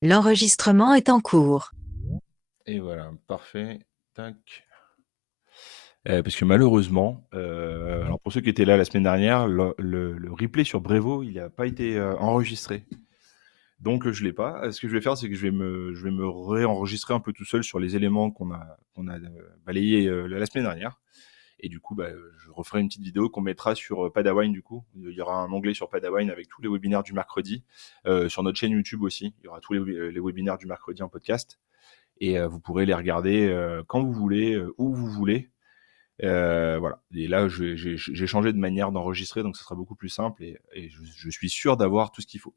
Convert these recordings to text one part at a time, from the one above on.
L'enregistrement est en cours. Et voilà, parfait. Tac. Parce que malheureusement, alors pour ceux qui étaient là la semaine dernière, le replay sur Brevo, il n'a pas été enregistré. Donc je l'ai pas. Ce que je vais faire, c'est que je vais me réenregistrer un peu tout seul sur les éléments qu'on a balayés la semaine dernière. Et du coup, je referai une petite vidéo qu'on mettra sur Padawan du coup. Il y aura un onglet sur Padawan avec tous les webinaires du mercredi. Sur notre chaîne YouTube aussi, il y aura tous les webinaires du mercredi en podcast. Et vous pourrez les regarder quand vous voulez, où vous voulez. Voilà. Et là, j'ai changé de manière d'enregistrer, donc ce sera beaucoup plus simple et je suis sûr d'avoir tout ce qu'il faut.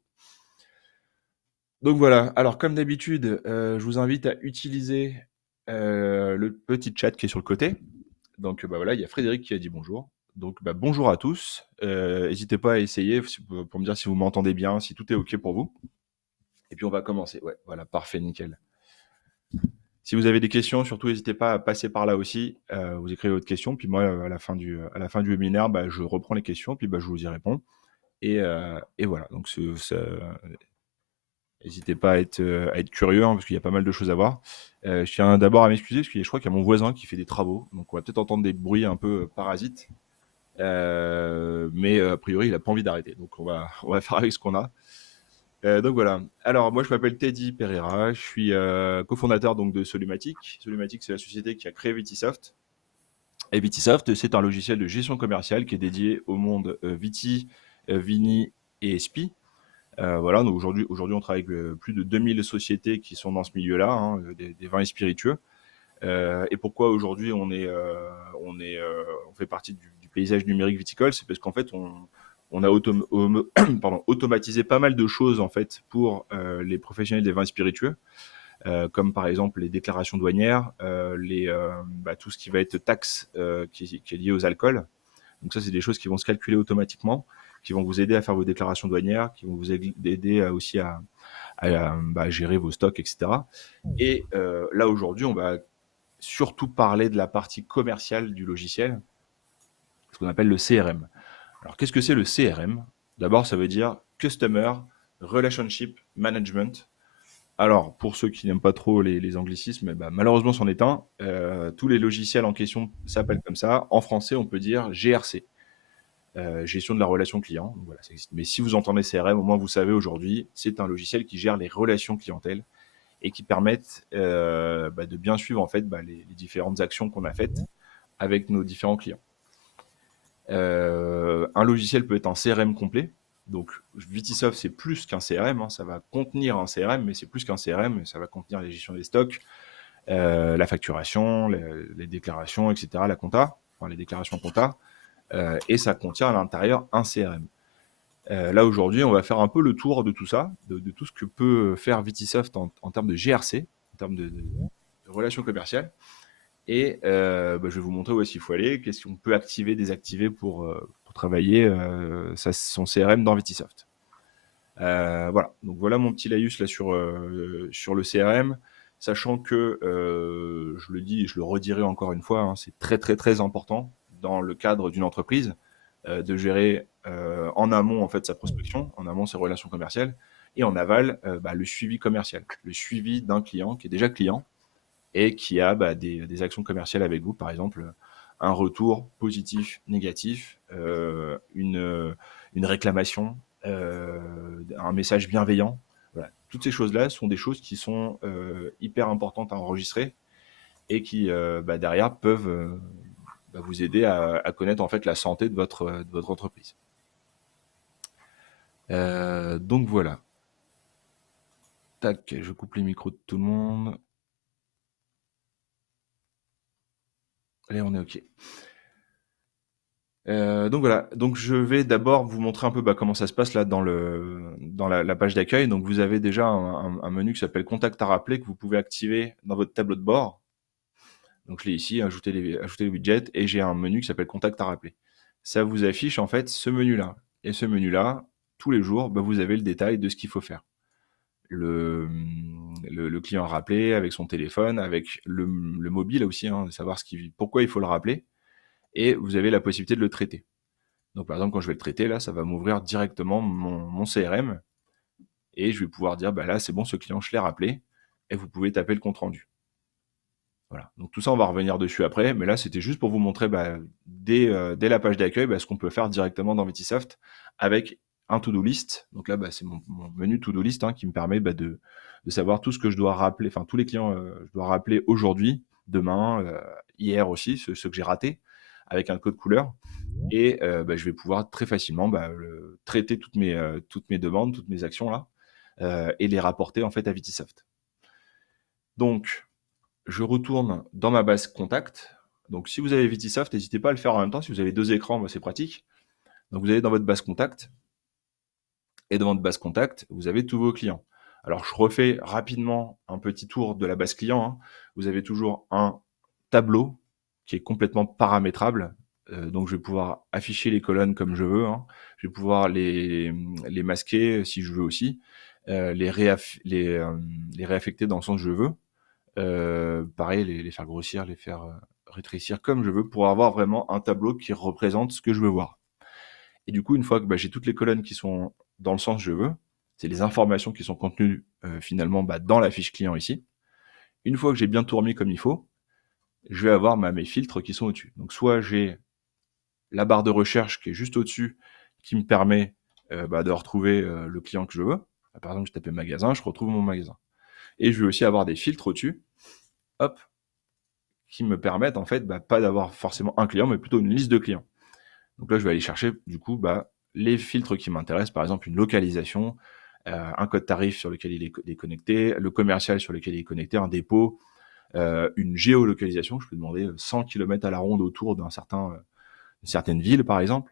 Donc voilà. Alors comme d'habitude, je vous invite à utiliser le petit chat qui est sur le côté. Donc voilà, il y a Frédéric qui a dit bonjour. Donc bonjour à tous. N'hésitez pas à essayer pour me dire si vous m'entendez bien, si tout est OK pour vous. Et puis on va commencer. Ouais, voilà, parfait, nickel. Si vous avez des questions, surtout n'hésitez pas à passer par là aussi. Vous écrivez votre question, puis moi, à la fin du webinaire, je reprends les questions, puis je vous y réponds. Et voilà, donc n'hésitez pas à être curieux, hein, parce qu'il y a pas mal de choses à voir. Je tiens d'abord à m'excuser, parce que je crois qu'il y a mon voisin qui fait des travaux, donc on va peut-être entendre des bruits un peu parasites. Mais a priori, il n'a pas envie d'arrêter, donc on va faire avec ce qu'on a. Donc voilà. Alors moi je m'appelle Teddy Pereira, je suis cofondateur donc de Solumatic. Solumatic, c'est la société qui a créé Vitisoft. Et Vitisoft, c'est un logiciel de gestion commerciale qui est dédié au monde Viti, Vini et Spi. Voilà, donc aujourd'hui on travaille avec plus de 2000 sociétés qui sont dans ce milieu-là, hein, des vins et spiritueux. Et pourquoi aujourd'hui on fait partie du paysage numérique viticole, c'est parce qu'en fait on a pardon, automatisé pas mal de choses en fait pour les professionnels des vins spiritueux, comme par exemple les déclarations douanières, tout ce qui va être taxe qui est lié aux alcools. Donc ça, c'est des choses qui vont se calculer automatiquement, qui vont vous aider à faire vos déclarations douanières, qui vont vous aider aussi à gérer vos stocks, etc. Et là aujourd'hui, on va surtout parler de la partie commerciale du logiciel, ce qu'on appelle le CRM. Alors, qu'est-ce que c'est le CRM? D'abord, ça veut dire Customer Relationship Management. Alors, pour ceux qui n'aiment pas trop les anglicismes, malheureusement, c'en est un. Tous les logiciels en question s'appellent comme ça. En français, on peut dire GRC, gestion de la relation client. Donc, voilà, ça existe. Mais si vous entendez CRM, au moins vous savez aujourd'hui, c'est un logiciel qui gère les relations clientèle et qui permettent de bien suivre en fait les différentes actions qu'on a faites avec nos différents clients. Un logiciel peut être un CRM complet. Donc Vitisoft, c'est plus qu'un CRM, hein, ça va contenir un CRM, mais c'est plus qu'un CRM, ça va contenir la gestion des stocks, la facturation, les déclarations, etc., la compta, enfin les déclarations compta, et ça contient à l'intérieur un CRM. Là aujourd'hui, on va faire un peu le tour de tout ça, de tout ce que peut faire Vitisoft en termes de GRC, en termes de relations commerciales. Et je vais vous montrer où est-ce qu'il faut aller, qu'est-ce qu'on peut activer, désactiver pour travailler son CRM dans Vitisoft. Voilà, donc voilà mon petit laïus là sur le CRM, sachant que, je le dis et je le redirai encore une fois, hein, c'est très très très important dans le cadre d'une entreprise de gérer en amont en fait sa prospection, en amont ses relations commerciales, et en aval le suivi commercial, le suivi d'un client qui est déjà client et qui a des actions commerciales avec vous, par exemple un retour positif, négatif, une réclamation, un message bienveillant. Voilà. Toutes ces choses-là sont des choses qui sont hyper importantes à enregistrer et qui derrière peuvent vous aider à connaître en fait la santé de votre entreprise. Donc voilà. Tac, je coupe les micros de tout le monde. Allez, on est OK. Donc voilà, donc je vais d'abord vous montrer un peu comment ça se passe là dans la page d'accueil. Donc vous avez déjà un menu qui s'appelle Contact à rappeler que vous pouvez activer dans votre tableau de bord. Donc je l'ai ici, ajouter les widgets, et j'ai un menu qui s'appelle Contact à rappeler. Ça vous affiche en fait ce menu-là. Et ce menu-là, tous les jours, vous avez le détail de ce qu'il faut faire. Le client à rappeler avec son téléphone, avec le mobile aussi, hein, de savoir pourquoi il faut le rappeler. Et vous avez la possibilité de le traiter. Donc par exemple, quand je vais le traiter, là, ça va m'ouvrir directement mon CRM et je vais pouvoir dire, bah là, c'est bon, ce client, je l'ai rappelé, et vous pouvez taper le compte-rendu. Voilà. Donc tout ça, on va revenir dessus après, mais là, c'était juste pour vous montrer dès la page d'accueil ce qu'on peut faire directement dans Vitisoft avec un to-do list. Donc là, c'est mon menu to-do list qui me permet de savoir tout ce que je dois rappeler, enfin tous les clients, je dois rappeler aujourd'hui, demain, hier aussi, ceux que j'ai ratés, avec un code couleur. Et je vais pouvoir très facilement traiter toutes mes demandes, toutes mes actions là, et les rapporter en fait à Vitisoft. Donc, je retourne dans ma base contact. Donc, si vous avez Vitisoft, n'hésitez pas à le faire en même temps. Si vous avez deux écrans, c'est pratique. Donc, vous allez dans votre base contact. Et dans votre base contact, vous avez tous vos clients. Alors, je refais rapidement un petit tour de la base client. Vous avez toujours un tableau qui est complètement paramétrable. Donc, je vais pouvoir afficher les colonnes comme je veux. Je vais pouvoir les masquer si je veux aussi. Les réaffecter dans le sens que je veux. Pareil, les faire grossir, les faire rétrécir comme je veux pour avoir vraiment un tableau qui représente ce que je veux voir. Et du coup, une fois que j'ai toutes les colonnes qui sont dans le sens que je veux, c'est les informations qui sont contenues finalement dans la fiche client ici. Une fois que j'ai bien tout remis comme il faut, je vais avoir mes filtres qui sont au-dessus. Donc soit j'ai la barre de recherche qui est juste au-dessus qui me permet de retrouver le client que je veux. Par exemple, je tapais magasin, je retrouve mon magasin. Et je vais aussi avoir des filtres au-dessus, hop, qui me permettent en fait pas d'avoir forcément un client, mais plutôt une liste de clients. Donc là, je vais aller chercher du coup les filtres qui m'intéressent, par exemple une localisation, un code tarif sur lequel il est connecté, le commercial sur lequel il est connecté, un dépôt, une géolocalisation. Je peux demander 100 km à la ronde autour d'une certaine ville, par exemple.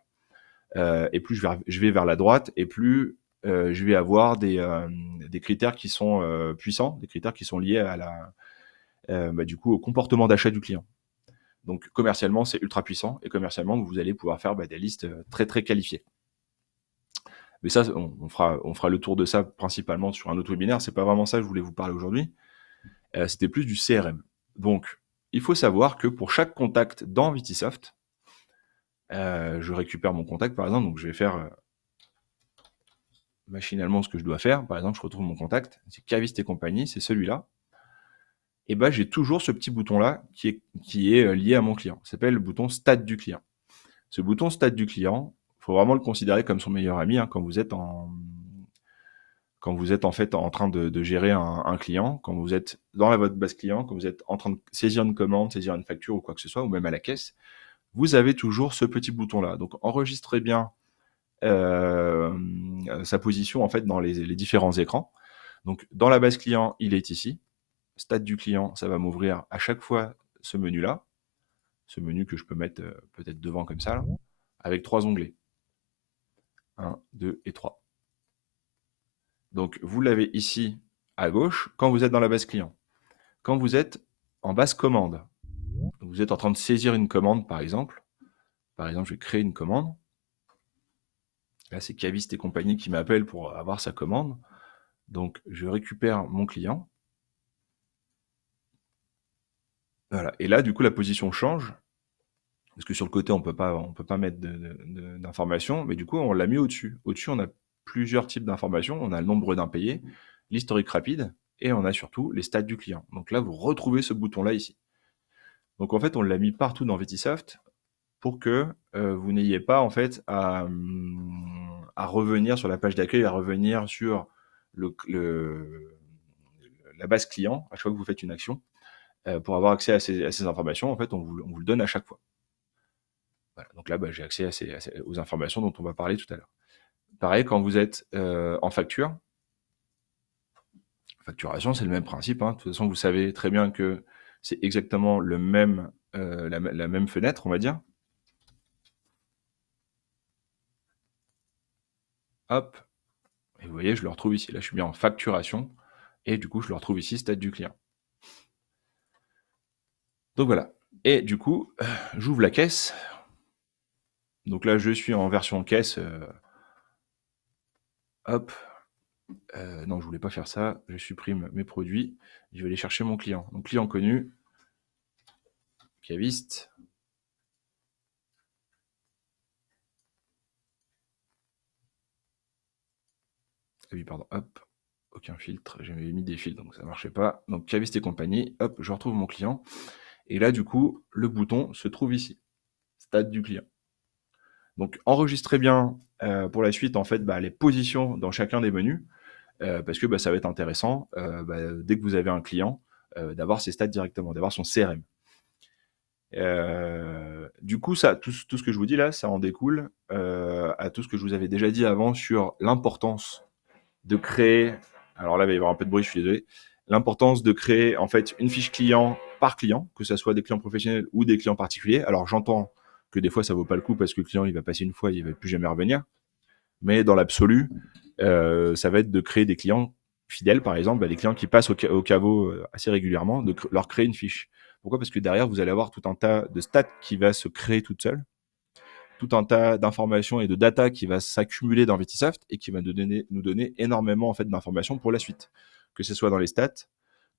Et plus je vais vers la droite, et plus je vais avoir des critères qui sont puissants, des critères qui sont liés à du coup, au comportement d'achat du client. Donc commercialement, c'est ultra puissant, et commercialement, vous allez pouvoir faire des listes très très qualifiées. Mais ça, on fera le tour de ça principalement sur un autre webinaire. C'est pas vraiment ça que je voulais vous parler aujourd'hui. C'était plus du CRM. Donc, il faut savoir que pour chaque contact dans Vitisoft, je récupère mon contact par exemple, donc je vais faire machinalement ce que je dois faire. Par exemple, je retrouve mon contact, c'est Caviste et compagnie, c'est celui-là. Et j'ai toujours ce petit bouton-là qui est lié à mon client. Ça s'appelle le bouton Stade du client. Ce bouton Stade du client, il faut vraiment le considérer comme son meilleur ami quand vous êtes en fait en train de gérer un client, quand vous êtes dans votre base client, quand vous êtes en train de saisir une commande, saisir une facture ou quoi que ce soit, ou même à la caisse, vous avez toujours ce petit bouton-là. Donc enregistrez bien sa position en fait dans les différents écrans. Donc dans la base client, il est ici. Stade du client, ça va m'ouvrir à chaque fois ce menu-là, ce menu que je peux mettre peut-être devant comme ça, là, avec 3 onglets. 1, 2 et 3. Donc vous l'avez ici à gauche quand vous êtes dans la base client. Quand vous êtes en base commande, vous êtes en train de saisir une commande par exemple. Par exemple, je vais créer une commande. Là, c'est Caviste et compagnie qui m'appelle pour avoir sa commande. Donc, je récupère mon client. Voilà. Et là, du coup, la position change. Parce que sur le côté, on peut pas mettre d'informations. Mais du coup, on l'a mis au-dessus. Au-dessus, on a plusieurs types d'informations. On a le nombre d'impayés, l'historique rapide, et on a surtout les stats du client. Donc là, vous retrouvez ce bouton-là ici. Donc en fait, on l'a mis partout dans Vitisoft pour que vous n'ayez pas en fait à revenir sur la page d'accueil, à revenir sur la base client à chaque fois que vous faites une action. Pour avoir accès à ces informations, en fait, on vous le donne à chaque fois. Voilà, donc là, j'ai accès aux informations dont on va parler tout à l'heure. Pareil, quand vous êtes en facturation, c'est le même principe. De toute façon, vous savez très bien que c'est exactement la même fenêtre, on va dire. Hop, et vous voyez, je le retrouve ici. Là, je suis bien en facturation, et du coup, je le retrouve ici, stade du client. Donc voilà. Et du coup, j'ouvre la caisse. Donc là, je suis en version caisse. Hop. Non, je voulais pas faire ça. Je supprime mes produits. Je vais aller chercher mon client. Donc client connu, Caviste. Ah oui, pardon. Hop. aucun filtre. J'avais mis des filtres, donc ça marchait pas. Donc caviste et compagnie, hop, je retrouve mon client. Et là, du coup, le bouton se trouve ici, stade du client. Donc enregistrez bien pour la suite en fait les positions dans chacun des menus parce que ça va être intéressant dès que vous avez un client d'avoir ses stats directement, d'avoir son CRM. Du coup, ça, tout ce que je vous dis là, ça en découle à tout ce que je vous avais déjà dit avant sur l'importance de créer. Alors là, il va y avoir un peu de bruit, je suis désolé. L'importance de créer en fait une fiche client par client, que ce soit des clients professionnels ou des clients particuliers. Alors j'entends que des fois ça vaut pas le coup parce que le client il va passer une fois, il va plus jamais revenir. Mais dans l'absolu, ça va être de créer des clients fidèles, par exemple, les clients qui passent au caveau assez régulièrement, de leur créer une fiche. Pourquoi? Parce que derrière, vous allez avoir tout un tas de stats qui va se créer toute seule, tout un tas d'informations et de data qui va s'accumuler dans Vetisoft et qui va nous donner énormément en fait, d'informations pour la suite. Que ce soit dans les stats,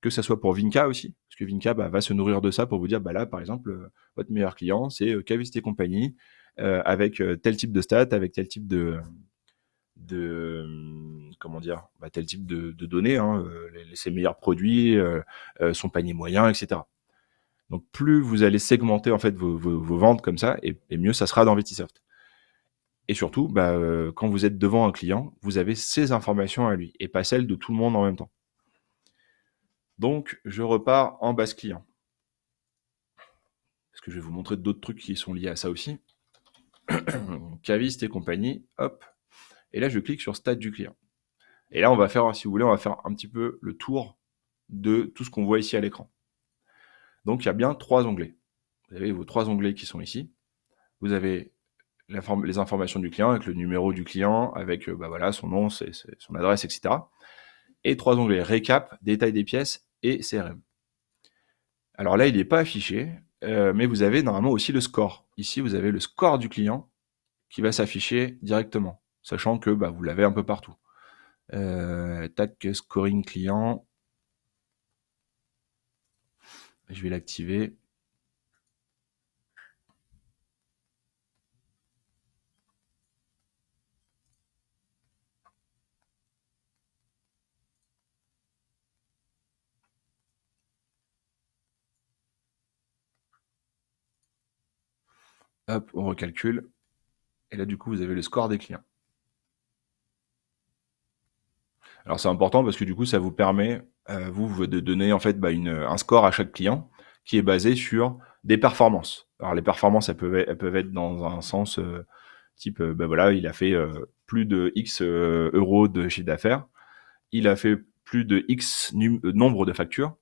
que ce soit pour Vinka aussi, parce que Vinka va se nourrir de ça pour vous dire, là, par exemple, votre meilleur client, c'est Caviste et compagnie, avec tel type de stats, avec tel type comment dire, tel type de données, hein, ses meilleurs produits, son panier moyen, etc. Donc plus vous allez segmenter en fait vos ventes comme ça, et mieux ça sera dans Vetisoft. Et surtout, quand vous êtes devant un client, vous avez ces informations à lui et pas celles de tout le monde en même temps. Donc je repars en base client. Parce que je vais vous montrer d'autres trucs qui sont liés à ça aussi. Caviste et compagnie, hop. Et là, je clique sur stade du client. Et là, on va faire, si vous voulez, on va faire un petit peu le tour de tout ce qu'on voit ici à l'écran. Donc, il y a bien 3 onglets. Vous avez vos 3 onglets qui sont ici. Vous avez les informations du client avec le numéro du client, avec son nom, son adresse, etc. Et 3 onglets récap, détail des pièces et CRM. Alors là, il n'est pas affiché, mais vous avez normalement aussi le score. Ici, vous avez le score du client qui va s'afficher directement, sachant que vous l'avez un peu partout. Tac, scoring client. Je vais l'activer. Hop, on recalcule. Et là, du coup, vous avez le score des clients. Alors, c'est important parce que du coup, ça vous permet, vous, de donner en fait un score à chaque client qui est basé sur des performances. Alors, les performances, elles peuvent être dans un sens type, il a fait plus de X euros de chiffre d'affaires. Il a fait plus de X nombre de factures.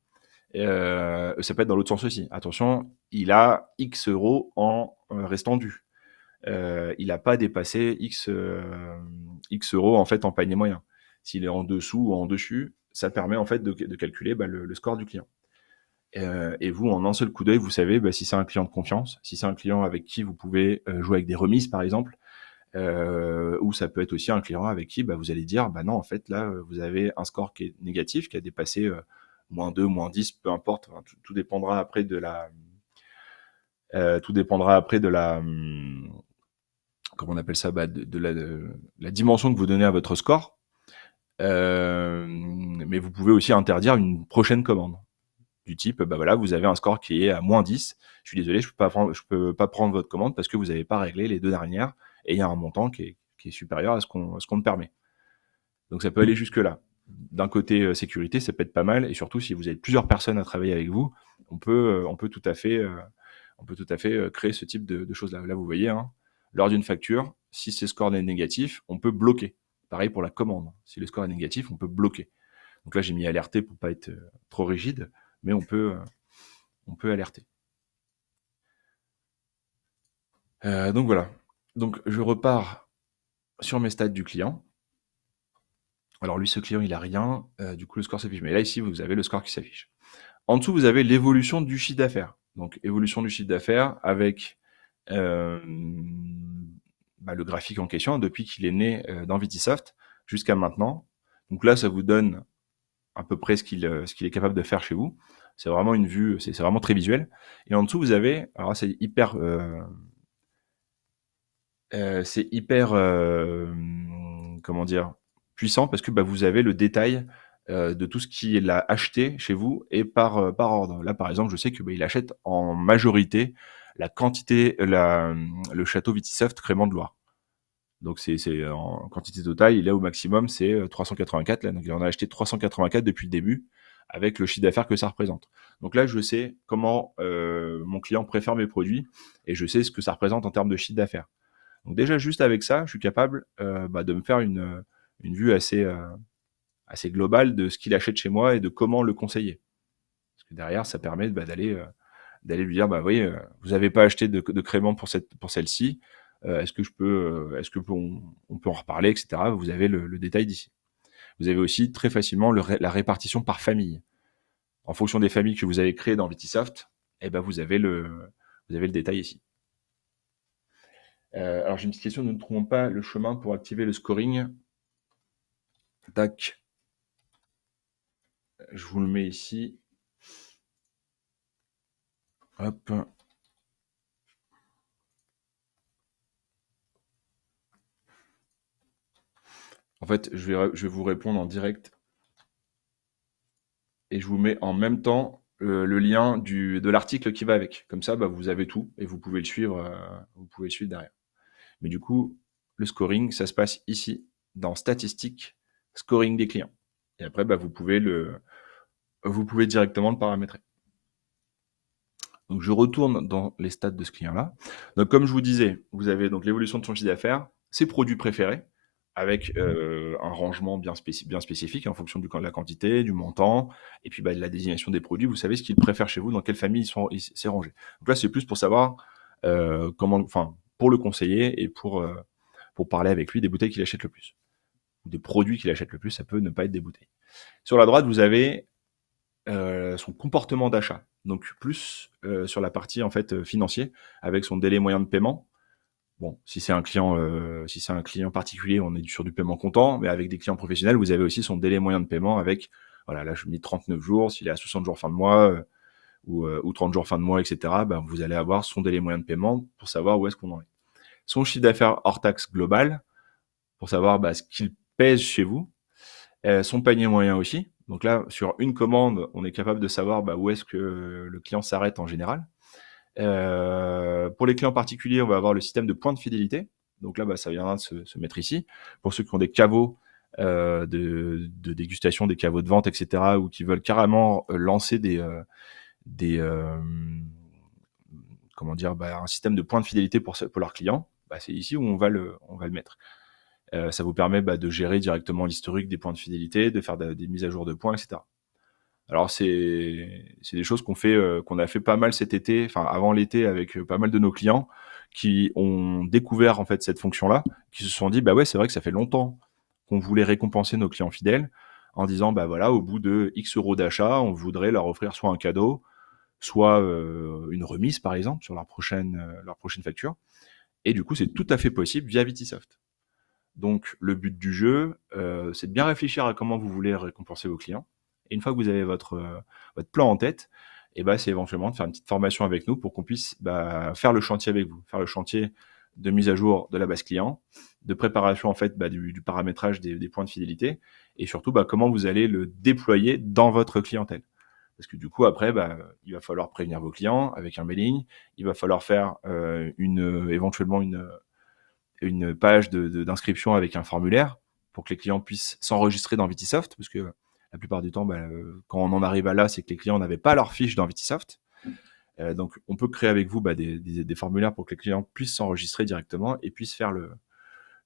Ça peut être dans l'autre sens aussi. Attention, il a X euros en restant dû. Il n'a pas dépassé X euros en fait en panier moyen. S'il est en dessous ou en dessus, ça permet en fait de calculer le score du client. Et vous, en un seul coup d'œil, vous savez si c'est un client de confiance, si c'est un client avec qui vous pouvez jouer avec des remises par exemple, ou ça peut être aussi un client avec qui vous allez dire non, en fait là vous avez un score qui est négatif, qui a dépassé -2, -10, peu importe, hein, tout dépendra après de la comment on appelle ça, de la dimension que vous donnez à votre score. Mais vous pouvez aussi interdire une prochaine commande du type, vous avez un score qui est à -10, je suis désolé, je peux pas prendre votre commande parce que vous n'avez pas réglé les 2 dernières et il y a un montant qui est supérieur à ce qu'on me permet. Donc ça peut aller jusque-là. D'un côté sécurité, ça peut être pas mal, et surtout si vous avez plusieurs personnes à travailler avec vous, on peut tout à fait créer ce type de choses-là. Là, vous voyez, hein, lors d'une facture, si ce score est négatif, on peut bloquer. Pareil pour la commande. Si le score est négatif, on peut bloquer. Donc là, j'ai mis alerter pour pas être trop rigide, mais on peut alerter. Donc voilà. Donc je repars sur mes stats du client. Alors lui, ce client, il a rien. Du coup, le score s'affiche. Mais là, ici, vous avez le score qui s'affiche. En dessous, vous avez l'évolution du chiffre d'affaires. Donc évolution du chiffre d'affaires avec le graphique en question depuis qu'il est né dans Vitisoft jusqu'à maintenant. Donc là, ça vous donne à peu près ce qu'il est capable de faire chez vous. C'est vraiment une vue, c'est vraiment très visuel. Et en dessous, vous avez, alors c'est hyper, comment dire, puissant parce que vous avez le détail de tout ce qu'il a acheté chez vous et par ordre. Là, par exemple, je sais que, il achète en majorité la quantité le château Vitisoft Crémant de Loire. Donc c'est en quantité totale, il est au maximum, c'est, 384 là, donc il en a acheté 384 depuis le début, avec le chiffre d'affaires que ça représente. Donc là, je sais comment, mon client préfère mes produits et je sais ce que ça représente en termes de chiffre d'affaires. Donc déjà, juste avec ça, je suis capable, de me faire une vue assez globale de ce qu'il achète chez moi et de comment le conseiller. Parce que derrière, ça permet, d'aller lui dire, bah, oui, vous n'avez pas acheté de crémant pour celle-ci, est-ce que on peut en reparler, etc. Vous avez le détail d'ici. Vous avez aussi très facilement la répartition par famille. En fonction des familles que vous avez créées dans Vitisoft, eh ben, vous avez le détail ici. Alors j'ai une petite question, nous ne trouvons pas le chemin pour activer le scoring. Tac, je vous le mets ici. Hop. En fait, je vais vous répondre en direct et je vous mets en même temps le lien de l'article qui va avec. Comme ça, vous avez tout et vous pouvez le suivre derrière. Mais du coup, le scoring, ça se passe ici, dans statistiques, scoring des clients. Et après, vous pouvez directement le paramétrer. Donc, je retourne dans les stats de ce client-là. Donc, comme je vous disais, vous avez donc l'évolution de son chiffre d'affaires, ses produits préférés, avec un rangement bien spécifique en fonction de la quantité, du montant, et puis de la désignation des produits. Vous savez ce qu'il préfère chez vous, dans quelle famille il s'est rangé. Donc là, c'est plus pour savoir pour le conseiller et pour parler avec lui des bouteilles qu'il achète le plus. Des produits qu'il achète le plus, ça peut ne pas être des bouteilles. Sur la droite, vous avez son comportement d'achat. Donc plus sur la partie en fait financier, avec son délai moyen de paiement. Bon, si c'est un client particulier, on est sur du paiement comptant, mais avec des clients professionnels, vous avez aussi son délai moyen de paiement avec, voilà, là je mets 39 jours, s'il est à 60 jours fin de mois ou 30 jours fin de mois, etc. Vous allez avoir son délai moyen de paiement pour savoir où est-ce qu'on en est. Son chiffre d'affaires hors taxe global pour savoir ce qu'il pèse chez vous. Son panier moyen aussi. Donc là, sur une commande, on est capable de savoir où est-ce que le client s'arrête en général. Pour les clients particuliers, on va avoir le système de points de fidélité. Donc là, ça viendra de se mettre ici. Pour ceux qui ont des caveaux de dégustation, des caveaux de vente, etc., ou qui veulent carrément lancer un système de points de fidélité pour leurs clients, c'est ici où on va le mettre. Ça vous permet de gérer directement l'historique des points de fidélité, de faire des mises à jour de points, etc. Alors c'est des choses qu'on a fait pas mal cet été, enfin avant l'été avec pas mal de nos clients qui ont découvert en fait cette fonction-là, qui se sont dit ouais, c'est vrai que ça fait longtemps qu'on voulait récompenser nos clients fidèles en disant voilà, au bout de X euros d'achat, on voudrait leur offrir soit un cadeau, soit une remise par exemple sur leur prochaine facture. Et du coup, c'est tout à fait possible via Vitisoft. Donc, le but du jeu, c'est de bien réfléchir à comment vous voulez récompenser vos clients. Et une fois que vous avez votre plan en tête, c'est éventuellement de faire une petite formation avec nous pour qu'on puisse faire le chantier avec vous, faire le chantier de mise à jour de la base client, de préparation en fait du paramétrage des points de fidélité, et surtout comment vous allez le déployer dans votre clientèle. Parce que du coup, après, il va falloir prévenir vos clients avec un mailing, il va falloir faire éventuellement une page d'inscription avec un formulaire pour que les clients puissent s'enregistrer dans Vitisoft, parce que la plupart du temps, quand on en arrive à là, c'est que les clients n'avaient pas leur fiche dans Vitisoft. Donc, on peut créer avec vous des formulaires pour que les clients puissent s'enregistrer directement et puissent faire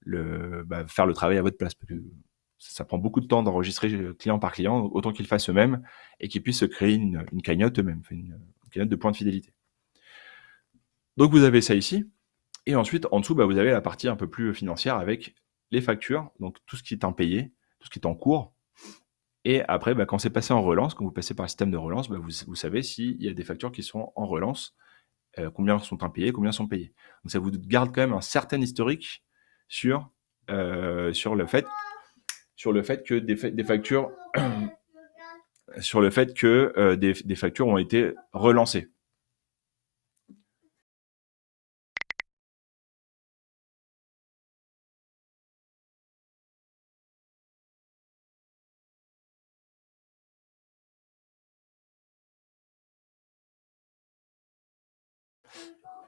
faire le travail à votre place. Parce que ça prend beaucoup de temps d'enregistrer client par client, autant qu'ils fassent eux-mêmes et qu'ils puissent se créer une cagnotte eux-mêmes, une cagnotte de points de fidélité. Donc, vous avez ça ici. Et ensuite, en dessous, vous avez la partie un peu plus financière avec les factures, donc tout ce qui est impayé, tout ce qui est en cours. Et après, quand c'est passé en relance, quand vous passez par le système de relance, vous savez s'il y a des factures qui sont en relance, combien sont impayées, combien sont payées. Donc ça vous garde quand même un certain historique sur le fait que des factures sur le fait que des factures ont été relancées.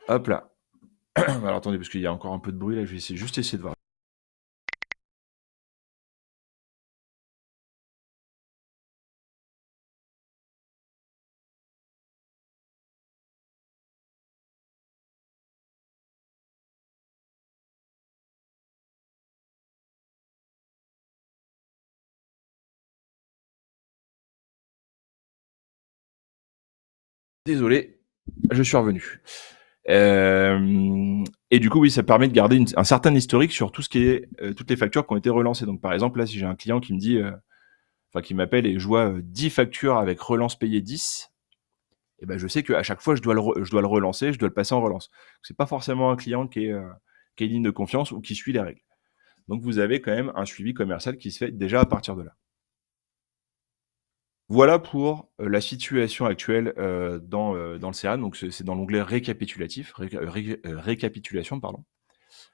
Hop là. Alors attendez, parce qu'il y a encore un peu de bruit là, je vais juste essayer de voir. Désolé, je suis revenu. Et du coup, oui, ça permet de garder un certain historique sur tout ce qui est toutes les factures qui ont été relancées. Donc, par exemple, là, si j'ai un client qui me dit, enfin, qui m'appelle et je vois 10 factures avec relance payée 10, et ben, je sais qu'à chaque fois, je dois le relancer, je dois le passer en relance. C'est pas forcément un client qui est digne de confiance ou qui suit les règles. Donc, vous avez quand même un suivi commercial qui se fait déjà à partir de là. Voilà pour la situation actuelle dans le CRM. Donc, c'est dans l'onglet récapitulatif, récapitulation, pardon.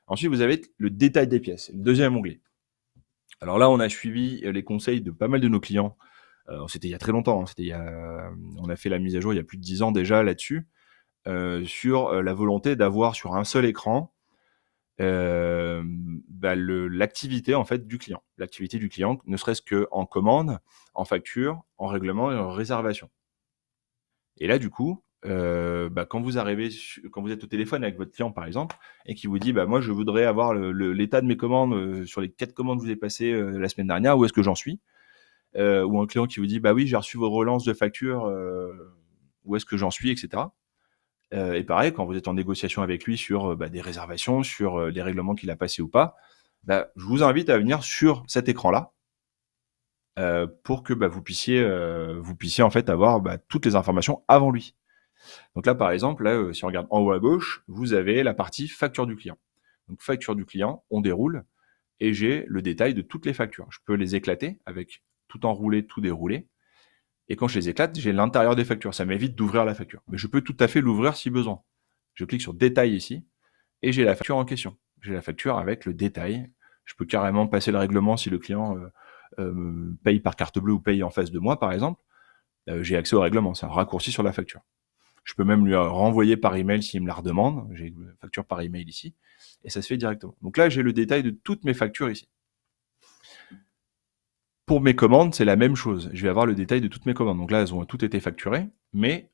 Ensuite, vous avez le détail des pièces, le deuxième onglet. Alors là, on a suivi les conseils de pas mal de nos clients. C'était il y a très longtemps, hein, on a fait la mise à jour il y a plus de 10 ans déjà là-dessus, sur la volonté d'avoir sur un seul écran l'activité en fait du client. L'activité du client, ne serait-ce qu'en commande, en facture, en règlement et en réservation. Et là, du coup, quand vous arrivez, quand vous êtes au téléphone avec votre client, par exemple, et qui vous dit, bah, moi, je voudrais avoir l'état de mes commandes sur les 4 commandes que je vous ai passées la semaine dernière, où est-ce que j'en suis? Ou un client qui vous dit, bah oui, j'ai reçu vos relances de factures, où est-ce que j'en suis, etc. Et pareil, quand vous êtes en négociation avec lui sur des réservations, sur les règlements qu'il a passés ou pas, bah, je vous invite à venir sur cet écran-là pour que vous puissiez en fait avoir toutes les informations avant lui. Donc là, par exemple, là, si on regarde en haut à gauche, vous avez la partie facture du client. Donc facture du client, on déroule et j'ai le détail de toutes les factures. Je peux les éclater avec tout enroulé, tout déroulé. Et quand je les éclate, j'ai l'intérieur des factures. Ça m'évite d'ouvrir la facture. Mais je peux tout à fait l'ouvrir si besoin. Je clique sur détail ici et j'ai la facture en question. J'ai la facture avec le détail. Je peux carrément passer le règlement si le client paye par carte bleue ou paye en face de moi, par exemple. J'ai accès au règlement. C'est un raccourci sur la facture. Je peux même lui renvoyer par email s'il me la redemande. J'ai une facture par email ici. Et ça se fait directement. Donc là, j'ai le détail de toutes mes factures ici. Pour mes commandes, c'est la même chose. Je vais avoir le détail de toutes mes commandes. Donc là, elles ont toutes été facturées. Mais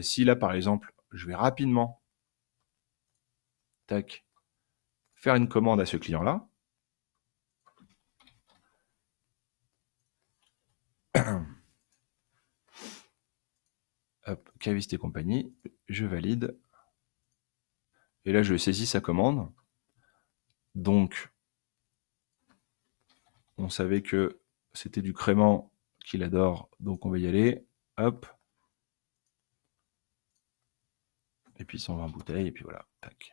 si là, par exemple, je vais rapidement faire une commande à ce client-là. Hop, caviste et compagnie, je valide. Et là, je saisis sa commande. Donc, on savait que c'était du crément qu'il adore, donc on va y aller. Hop. Et puis 120 bouteilles, et puis voilà. Tac.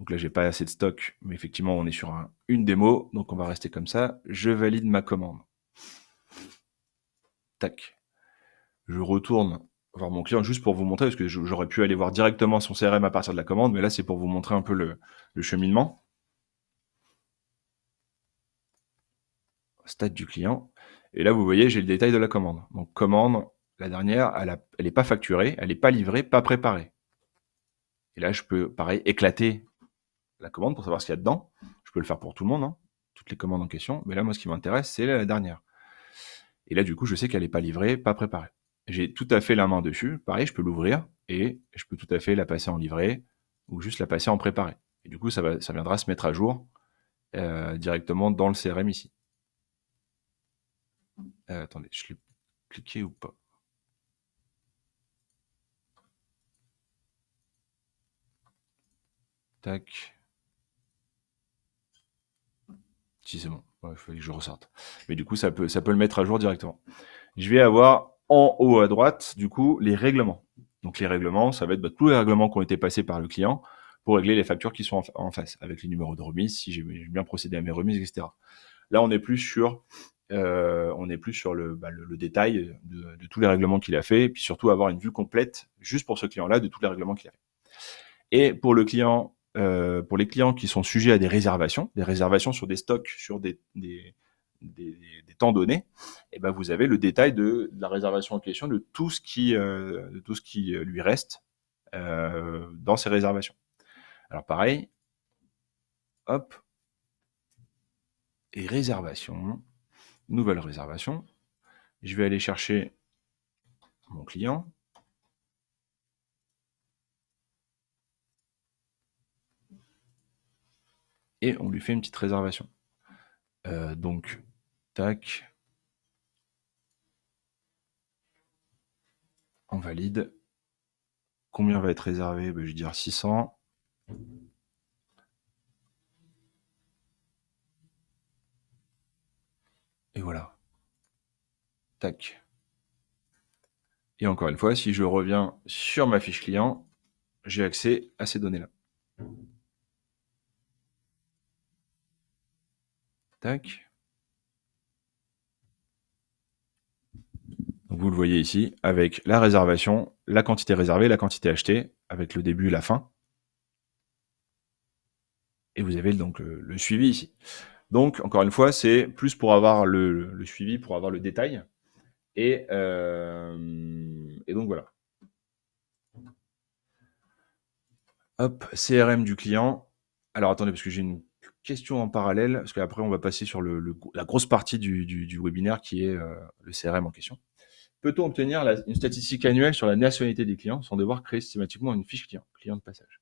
Donc là, j'ai pas assez de stock, mais effectivement, on est sur une démo, donc on va rester comme ça. Je valide ma commande. Tac. Je retourne voir mon client juste pour vous montrer, parce que j'aurais pu aller voir directement son CRM à partir de la commande, mais là, c'est pour vous montrer un peu le cheminement. Stade du client. Et là, vous voyez, j'ai le détail de la commande. Donc, commande, la dernière, elle n'est pas facturée, elle n'est pas livrée, pas préparée. Et là, je peux, pareil, éclater la commande pour savoir ce qu'il y a dedans. Je peux le faire pour tout le monde, hein, toutes les commandes en question. Mais là, moi, ce qui m'intéresse, c'est la dernière. Et là, du coup, je sais qu'elle n'est pas livrée, pas préparée. J'ai tout à fait la main dessus. Pareil, je peux l'ouvrir et je peux tout à fait la passer en livrée ou juste la passer en préparé. Et du coup, ça viendra se mettre à jour directement dans le CRM ici. Attendez, je l'ai cliqué ou pas? Tac. Si c'est bon, il fallait que je ressorte. Mais du coup, ça peut le mettre à jour directement. Je vais avoir en haut à droite, du coup, les règlements. Donc les règlements, ça va être tous les règlements qui ont été passés par le client pour régler les factures qui sont en face, avec les numéros de remise, si j'ai bien procédé à mes remises, etc. Là, on est plus sur, le détail de tous les règlements qu'il a fait, et puis surtout avoir une vue complète, juste pour ce client-là, de tous les règlements qu'il a fait. Et pour le client, pour les clients qui sont sujets à des réservations sur des stocks, sur des temps donnés, et ben vous avez le détail de la réservation en question, de tout ce qui lui reste dans ses réservations. Alors pareil, hop, et réservation, nouvelle réservation. Je vais aller chercher mon client. Et on lui fait une petite réservation. Donc, tac. On valide. Combien va être réservé? Je vais dire 600. Et voilà. Tac. Et encore une fois, si je reviens sur ma fiche client, j'ai accès à ces données-là. Tac. Donc vous le voyez ici, avec la réservation, la quantité réservée, la quantité achetée, avec le début et la fin. Et vous avez donc le suivi ici. Donc, encore une fois, c'est plus pour avoir le suivi, pour avoir le détail. Et donc voilà. Hop, CRM du client. Alors attendez, parce que j'ai une question en parallèle, parce qu'après on va passer sur la grosse partie du webinaire qui est le CRM en question. Peut-on obtenir une statistique annuelle sur la nationalité des clients sans devoir créer systématiquement une fiche client de passage?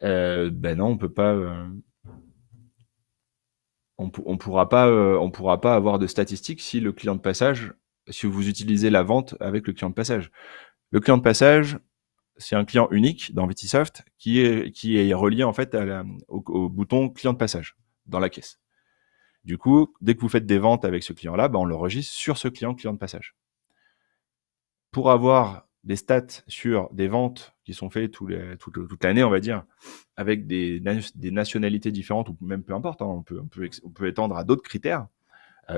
Ben non, on peut pas. On pourra pas avoir de statistiques si le client de passage, si vous utilisez la vente avec le client de passage. Le client de passage, c'est un client unique dans Vitisoft qui est relié en fait au bouton client de passage dans la caisse. Du coup, dès que vous faites des ventes avec ce client-là, on l'enregistre sur ce client de passage. Pour avoir des stats sur des ventes qui sont faites toute l'année, on va dire, avec des nationalités différentes, ou même peu importe, on peut étendre à d'autres critères,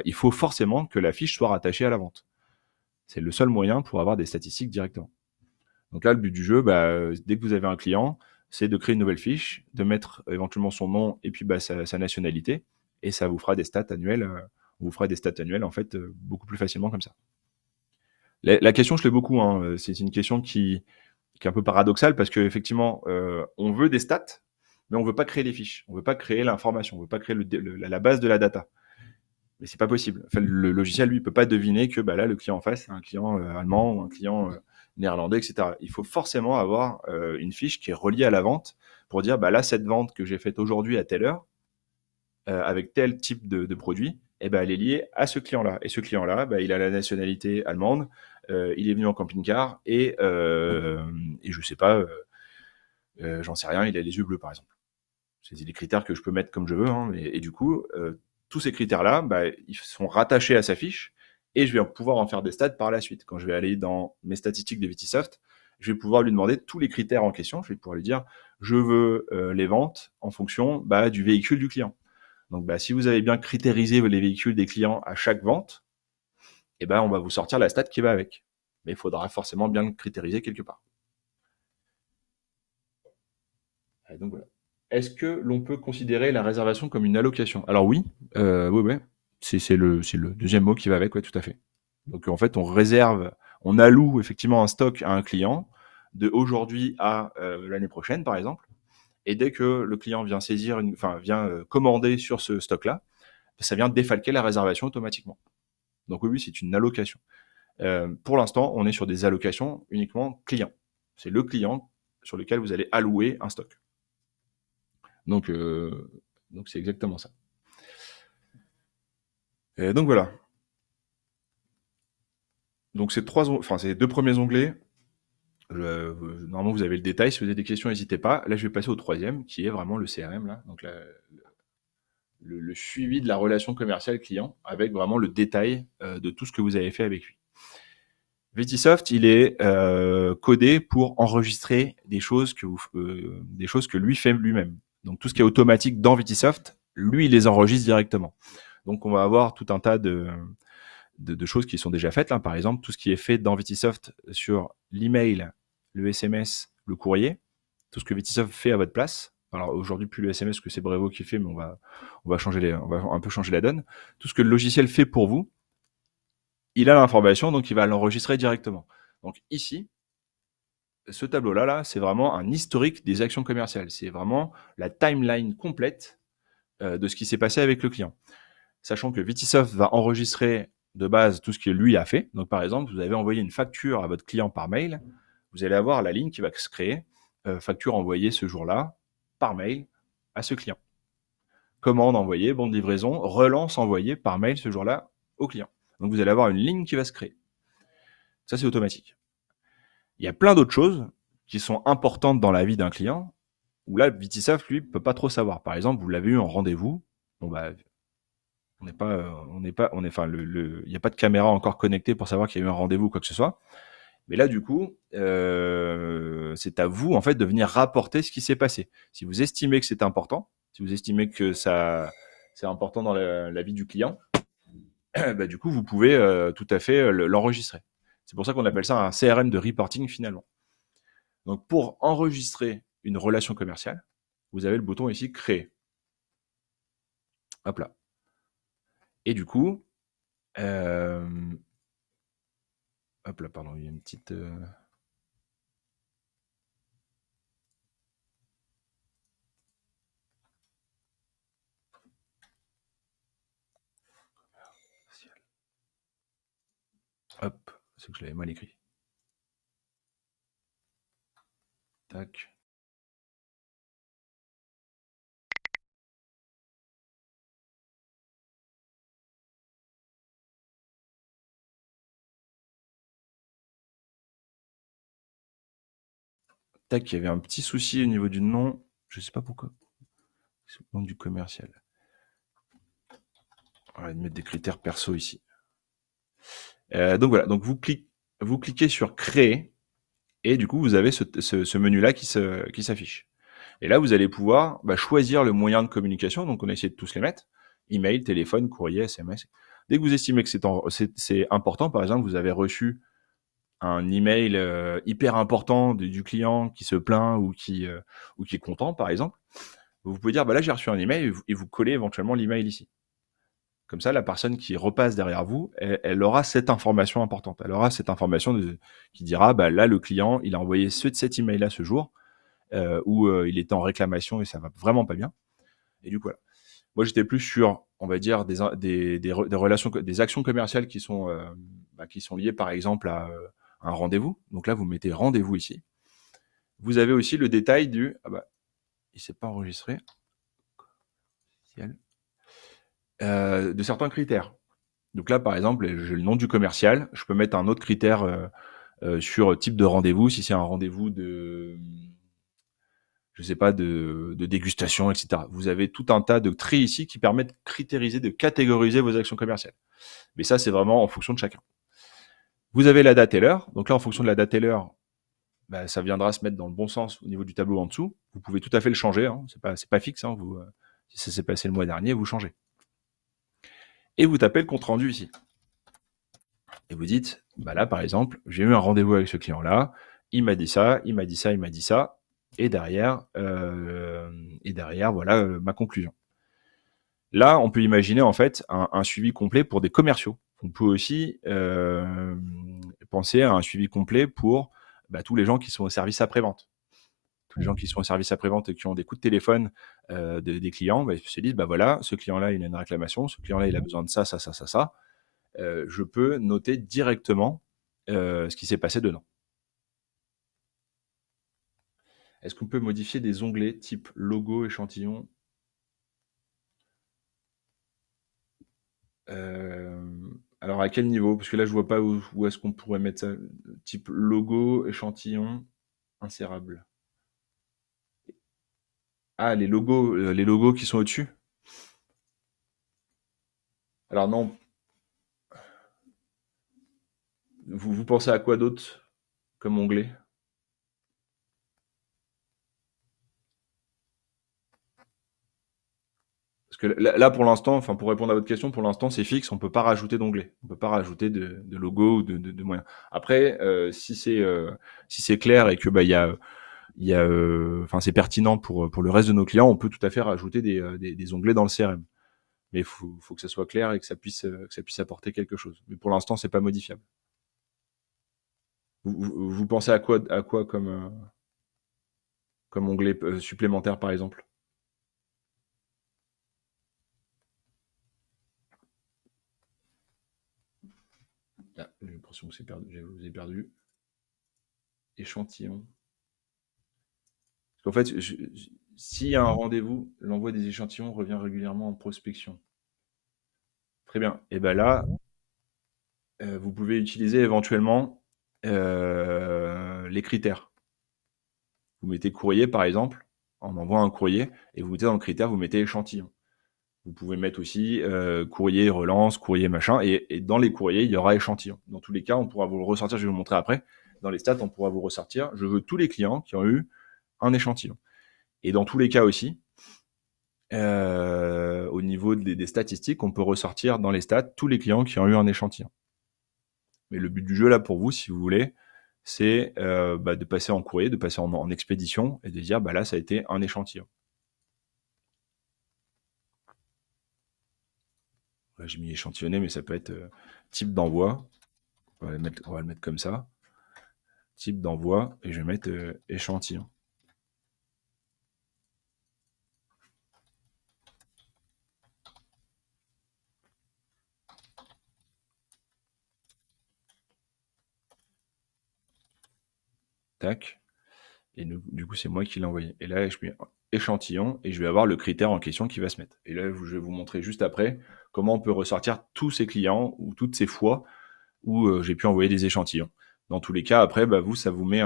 il faut forcément que la fiche soit rattachée à la vente. C'est le seul moyen pour avoir des statistiques directement. Donc là, le but du jeu, dès que vous avez un client, c'est de créer une nouvelle fiche, de mettre éventuellement son nom et puis sa nationalité, et ça vous fera des stats annuelles. On vous fera des stats annuelles en fait beaucoup plus facilement comme ça. La question, je l'ai beaucoup. Hein, c'est une question qui est un peu paradoxale parce qu'effectivement, on veut des stats, mais on ne veut pas créer les fiches. On ne veut pas créer l'information. On ne veut pas créer la base de la data. Mais c'est pas possible. Enfin, le logiciel, lui, peut pas deviner que là, le client en face, c'est un client allemand ou un client néerlandais, etc. Il faut forcément avoir une fiche qui est reliée à la vente pour dire, là, cette vente que j'ai faite aujourd'hui à telle heure, avec tel type de produit, elle est liée à ce client-là. Et ce client-là, il a la nationalité allemande, il est venu en camping-car et je sais pas, j'en sais rien, il a les yeux bleus, par exemple. C'est des critères que je peux mettre comme je veux. Hein, et du coup, tous ces critères-là, ils sont rattachés à sa fiche et je vais pouvoir en faire des stats par la suite. Quand je vais aller dans mes statistiques de Vitisoft, je vais pouvoir lui demander tous les critères en question. Je vais pouvoir lui dire, je veux les ventes en fonction du véhicule du client. Donc, si vous avez bien critérisé les véhicules des clients à chaque vente, on va vous sortir la stat qui va avec. Mais il faudra forcément bien le critériser quelque part. Et donc voilà. Est-ce que l'on peut considérer la réservation comme une allocation? Alors oui, oui. C'est le deuxième mot qui va avec, ouais, tout à fait. Donc en fait, on alloue effectivement un stock à un client de aujourd'hui à l'année prochaine, par exemple. Et dès que le client vient vient commander sur ce stock-là, ça vient défalquer la réservation automatiquement. Donc oui, c'est une allocation. Pour l'instant, on est sur des allocations uniquement clients. C'est le client sur lequel vous allez allouer un stock. Donc c'est exactement ça. Et donc voilà. Donc ces deux premiers onglets, normalement vous avez le détail. Si vous avez des questions, n'hésitez pas. Là, je vais passer au troisième, qui est vraiment le CRM, là. Donc le suivi de la relation commerciale client, avec vraiment le détail de tout ce que vous avez fait avec lui. Vitisoft, il est codé pour enregistrer des choses que lui fait lui-même. Donc tout ce qui est automatique dans Vitisoft, lui, il les enregistre directement. Donc on va avoir tout un tas de choses qui sont déjà faites. Là. Par exemple, tout ce qui est fait dans Vitisoft sur l'email, le SMS, le courrier, tout ce que Vitisoft fait à votre place. Alors aujourd'hui, plus le SMS, que c'est Brevo qui fait, mais on va un peu changer la donne. Tout ce que le logiciel fait pour vous, il a l'information, donc il va l'enregistrer directement. Donc ici, ce tableau-là, là, c'est vraiment un historique des actions commerciales. C'est vraiment la timeline complète de ce qui s'est passé avec le client. Sachant que Vitisoft va enregistrer de base tout ce que lui a fait. Donc par exemple, vous avez envoyé une facture à votre client par mail, vous allez avoir la ligne qui va se créer, facture envoyée ce jour-là par mail à ce client. Commande envoyée, bon de livraison, relance envoyée par mail ce jour-là au client. Donc vous allez avoir une ligne qui va se créer. Ça, c'est automatique. Il y a plein d'autres choses qui sont importantes dans la vie d'un client, où là, Vitisoft, lui, peut pas trop savoir. Par exemple, vous l'avez eu en rendez-vous, bon bah, enfin, il n'y a pas de caméra encore connectée pour savoir qu'il y a eu un rendez-vous ou quoi que ce soit. Mais là, du coup, c'est à vous, en fait, de venir rapporter ce qui s'est passé. Si vous estimez que c'est important, si vous estimez que c'est important dans la vie du client, bah, du coup, vous pouvez tout à fait l'enregistrer. C'est pour ça qu'on appelle ça un CRM de reporting finalement. Donc, pour enregistrer une relation commerciale, vous avez le bouton ici créer. Hop là. Et du coup, hop là, pardon, il y a une petite. Hop, c'est que je l'avais mal écrit. Tac. Tac, il y avait un petit souci au niveau du nom. Je sais pas pourquoi. C'est le nom du commercial. On va mettre des critères perso ici. Donc voilà, donc vous cliquez sur créer et du coup vous avez ce menu-là qui s'affiche. Et là vous allez pouvoir choisir le moyen de communication. Donc on a essayé de tous les mettre. Email, téléphone, courrier, SMS. Dès que vous estimez que c'est important, par exemple, vous avez reçu un email hyper important du client qui se plaint ou qui est content, par exemple, vous pouvez dire là j'ai reçu un email et vous collez éventuellement l'email ici. Comme ça, la personne qui repasse derrière vous, elle aura cette information importante. Elle aura cette information qui dira là le client il a envoyé cet email là ce jour où il était en réclamation et ça va vraiment pas bien. Et du coup voilà. Moi j'étais plus sur on va dire des relations, des actions commerciales qui sont liées par exemple à un rendez-vous. Donc là vous mettez rendez-vous ici. Vous avez aussi le détail du il s'est pas enregistré de certains critères. Donc là, par exemple, j'ai le nom du commercial. Je peux mettre un autre critère sur type de rendez-vous. Si c'est un rendez-vous je sais pas, de dégustation, etc. Vous avez tout un tas de tri ici qui permettent de critériser, de catégoriser vos actions commerciales. Mais ça, c'est vraiment en fonction de chacun. Vous avez la date et l'heure. Donc là, en fonction de la date et l'heure, ça viendra se mettre dans le bon sens au niveau du tableau en dessous. Vous pouvez tout à fait le changer. Hein. C'est pas fixe. Hein. Si ça s'est passé le mois dernier, vous changez. Et vous tapez le compte rendu ici. Et vous dites, là, par exemple, j'ai eu un rendez-vous avec ce client-là, il m'a dit ça, il m'a dit ça, il m'a dit ça, et derrière, voilà ma conclusion. Là, on peut imaginer en fait un suivi complet pour des commerciaux. On peut aussi penser à un suivi complet pour tous les gens qui sont au service après-vente. Tous les gens qui sont au service après-vente et qui ont des coups de téléphone des clients, ils se disent, voilà, ce client-là, il a une réclamation, ce client-là, il a besoin de ça, ça, ça, ça, ça. Je peux noter directement ce qui s'est passé dedans. Est-ce qu'on peut modifier des onglets type logo, échantillon Alors à quel niveau? Parce que là je vois pas où est-ce qu'on pourrait mettre ça. Type logo, échantillon, insérable. Ah, les logos qui sont au-dessus? Alors non, vous pensez à quoi d'autre comme onglet? Parce que là, pour l'instant, enfin pour répondre à votre question, pour l'instant c'est fixe, on peut pas rajouter d'onglet, on peut pas rajouter de logo ou de moyens. Après, si c'est clair et que enfin c'est pertinent pour le reste de nos clients, on peut tout à fait rajouter des onglets dans le CRM. Mais il faut que ça soit clair et que ça puisse apporter quelque chose. Mais pour l'instant, c'est pas modifiable. Vous pensez à quoi comme onglet supplémentaire, par exemple? Ah, j'ai l'impression que je vous ai perdu. Échantillon. Parce qu'en fait, s'il y a un rendez-vous, l'envoi des échantillons revient régulièrement en prospection. Très bien. Et bien là, vous pouvez utiliser éventuellement les critères. Vous mettez courrier, par exemple, on envoie un courrier, et vous mettez dans le critère, vous mettez échantillon. Vous pouvez mettre aussi courrier relance, courrier machin, et dans les courriers, il y aura échantillon. Dans tous les cas, on pourra vous le ressortir, je vais vous montrer après. Dans les stats, on pourra vous ressortir, je veux tous les clients qui ont eu un échantillon. Et dans tous les cas aussi, au niveau des statistiques, on peut ressortir dans les stats tous les clients qui ont eu un échantillon. Mais le but du jeu, là, pour vous, si vous voulez, c'est de passer en courrier, de passer en expédition, et de dire, là, ça a été un échantillon. Là, j'ai mis échantillonné, mais ça peut être type d'envoi. On va le mettre comme ça. Type d'envoi, et je vais mettre échantillon. Tac. Et du coup, c'est moi qui l'ai envoyé. Et là, je mets échantillon, et je vais avoir le critère en question qui va se mettre. Et là, je vais vous montrer juste après comment on peut ressortir tous ces clients, ou toutes ces fois où j'ai pu envoyer des échantillons. Dans tous les cas, après, vous, ça vous met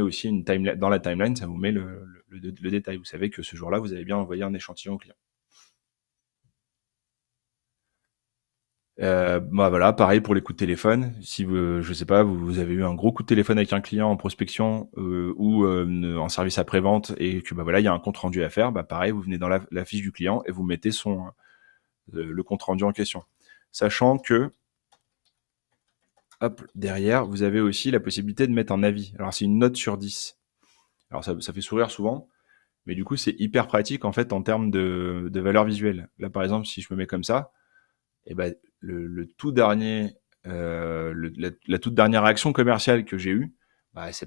aussi une timeline. Dans la timeline, ça vous met le détail. Vous savez que ce jour-là, vous avez bien envoyé un échantillon au client. Voilà, pareil pour les coups de téléphone. Si vous, je sais pas, vous avez eu un gros coup de téléphone avec un client en prospection ou en service après-vente, et que voilà, il y a un compte rendu à faire, pareil, vous venez dans la fiche du client et vous mettez le compte rendu en question. Sachant que, hop, derrière, vous avez aussi la possibilité de mettre un avis. Alors, c'est une note sur 10. Alors, ça fait sourire souvent, mais du coup, c'est hyper pratique en fait en termes de valeur visuelle. Là, par exemple, si je me mets comme ça, et le tout dernier, la toute dernière action commerciale que j'ai eue, ça s'est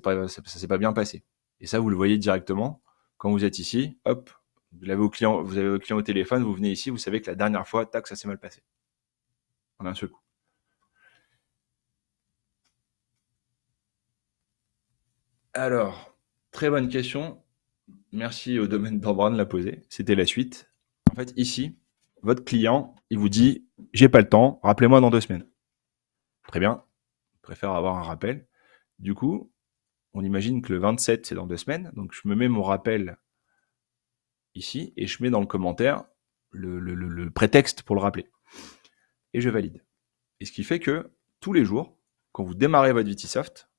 pas bien passé. Et ça, vous le voyez directement quand vous êtes ici. Hop, vous avez le client au téléphone, vous venez ici, vous savez que la dernière fois, tac, ça s'est mal passé. En un seul coup. Alors, très bonne question. Merci au domaine d'Embrun de la poser. C'était la suite. En fait, ici, votre client, il vous dit, j'ai pas le temps, rappelez-moi dans 2 semaines. Très bien. Je préfère avoir un rappel. Du coup, on imagine que le 27, c'est dans 2 semaines. Donc, je me mets mon rappel ici et je mets dans le commentaire le prétexte pour le rappeler. Et je valide. Et ce qui fait que tous les jours, quand vous démarrez votre Vitisoft,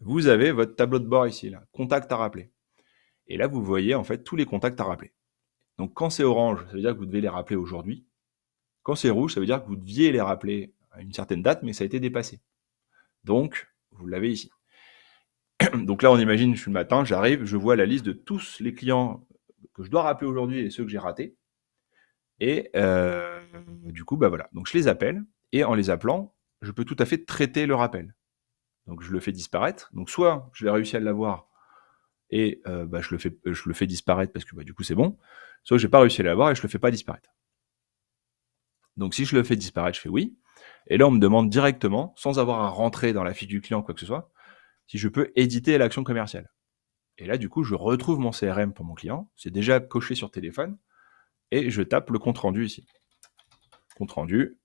vous avez votre tableau de bord ici, là, contact à rappeler. Et là, vous voyez en fait tous les contacts à rappeler. Donc, quand c'est orange, ça veut dire que vous devez les rappeler aujourd'hui. Quand c'est rouge, ça veut dire que vous deviez les rappeler à une certaine date, mais ça a été dépassé. Donc, vous l'avez ici. Donc là, on imagine, je suis le matin, j'arrive, je vois la liste de tous les clients que je dois rappeler aujourd'hui et ceux que j'ai ratés. Et du coup, voilà. Donc je les appelle, et en les appelant, je peux tout à fait traiter le rappel. Donc je le fais disparaître. Donc soit je vais réussir à l'avoir et je le fais disparaître parce que du coup c'est bon. Soit je n'ai pas réussi à l'avoir et je le fais pas disparaître. Donc si je le fais disparaître, je fais oui. Et là, on me demande directement, sans avoir à rentrer dans la fiche du client, quoi que ce soit, si je peux éditer l'action commerciale. Et là, du coup, je retrouve mon CRM pour mon client. C'est déjà coché sur téléphone. Et je tape le compte rendu ici. Compte rendu.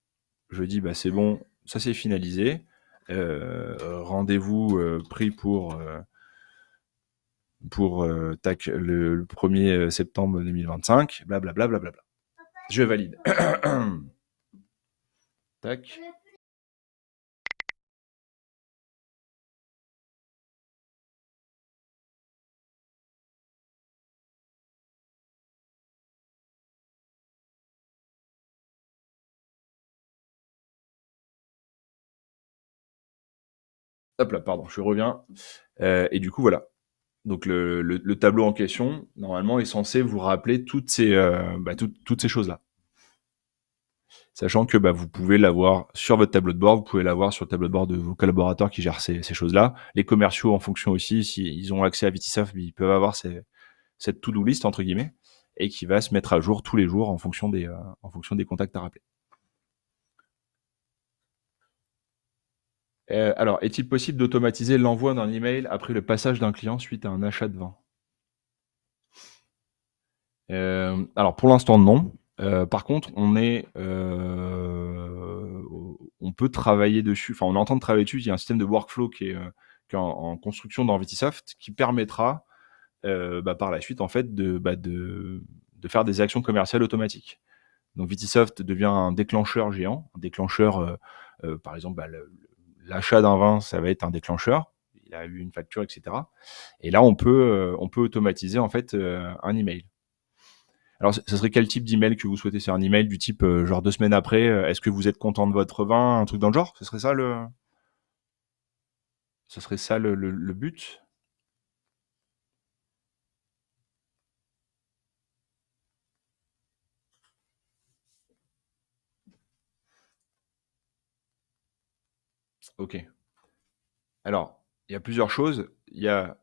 Je dis, c'est bon, ça c'est finalisé. Rendez-vous pris pour tac, le 1er septembre 2025. Blablabla. Bla, bla, bla. Je valide. Tac. Hop là, pardon, je reviens. Et du coup, voilà. Donc le tableau en question, normalement, est censé vous rappeler toutes ces choses-là. Sachant que vous pouvez l'avoir sur votre tableau de bord, vous pouvez l'avoir sur le tableau de bord de vos collaborateurs qui gèrent ces choses-là. Les commerciaux, en fonction aussi, s'ils ont accès à Vitisoft, ils peuvent avoir cette to-do list, entre guillemets, et qui va se mettre à jour tous les jours en fonction des contacts à rappeler. Alors, est-il possible d'automatiser l'envoi d'un email après le passage d'un client suite à un achat de vin? Alors, pour l'instant, non. Par contre, on peut travailler dessus. Enfin, on est en train de travailler dessus. Il y a un système de workflow qui est en construction dans Vitisoft qui permettra par la suite en fait de faire des actions commerciales automatiques. Donc Vitisoft devient un déclencheur géant, un déclencheur, par exemple, l'achat d'un vin, ça va être un déclencheur. Il a eu une facture, etc. Et là, on peut automatiser en fait un email. Alors, ce serait quel type d'email que vous souhaitez? C'est un email du type genre 2 semaines après, est-ce que vous êtes content de votre vin, un truc dans le genre? Ce serait ça le but? Ok. Alors, il y a plusieurs choses. Il y a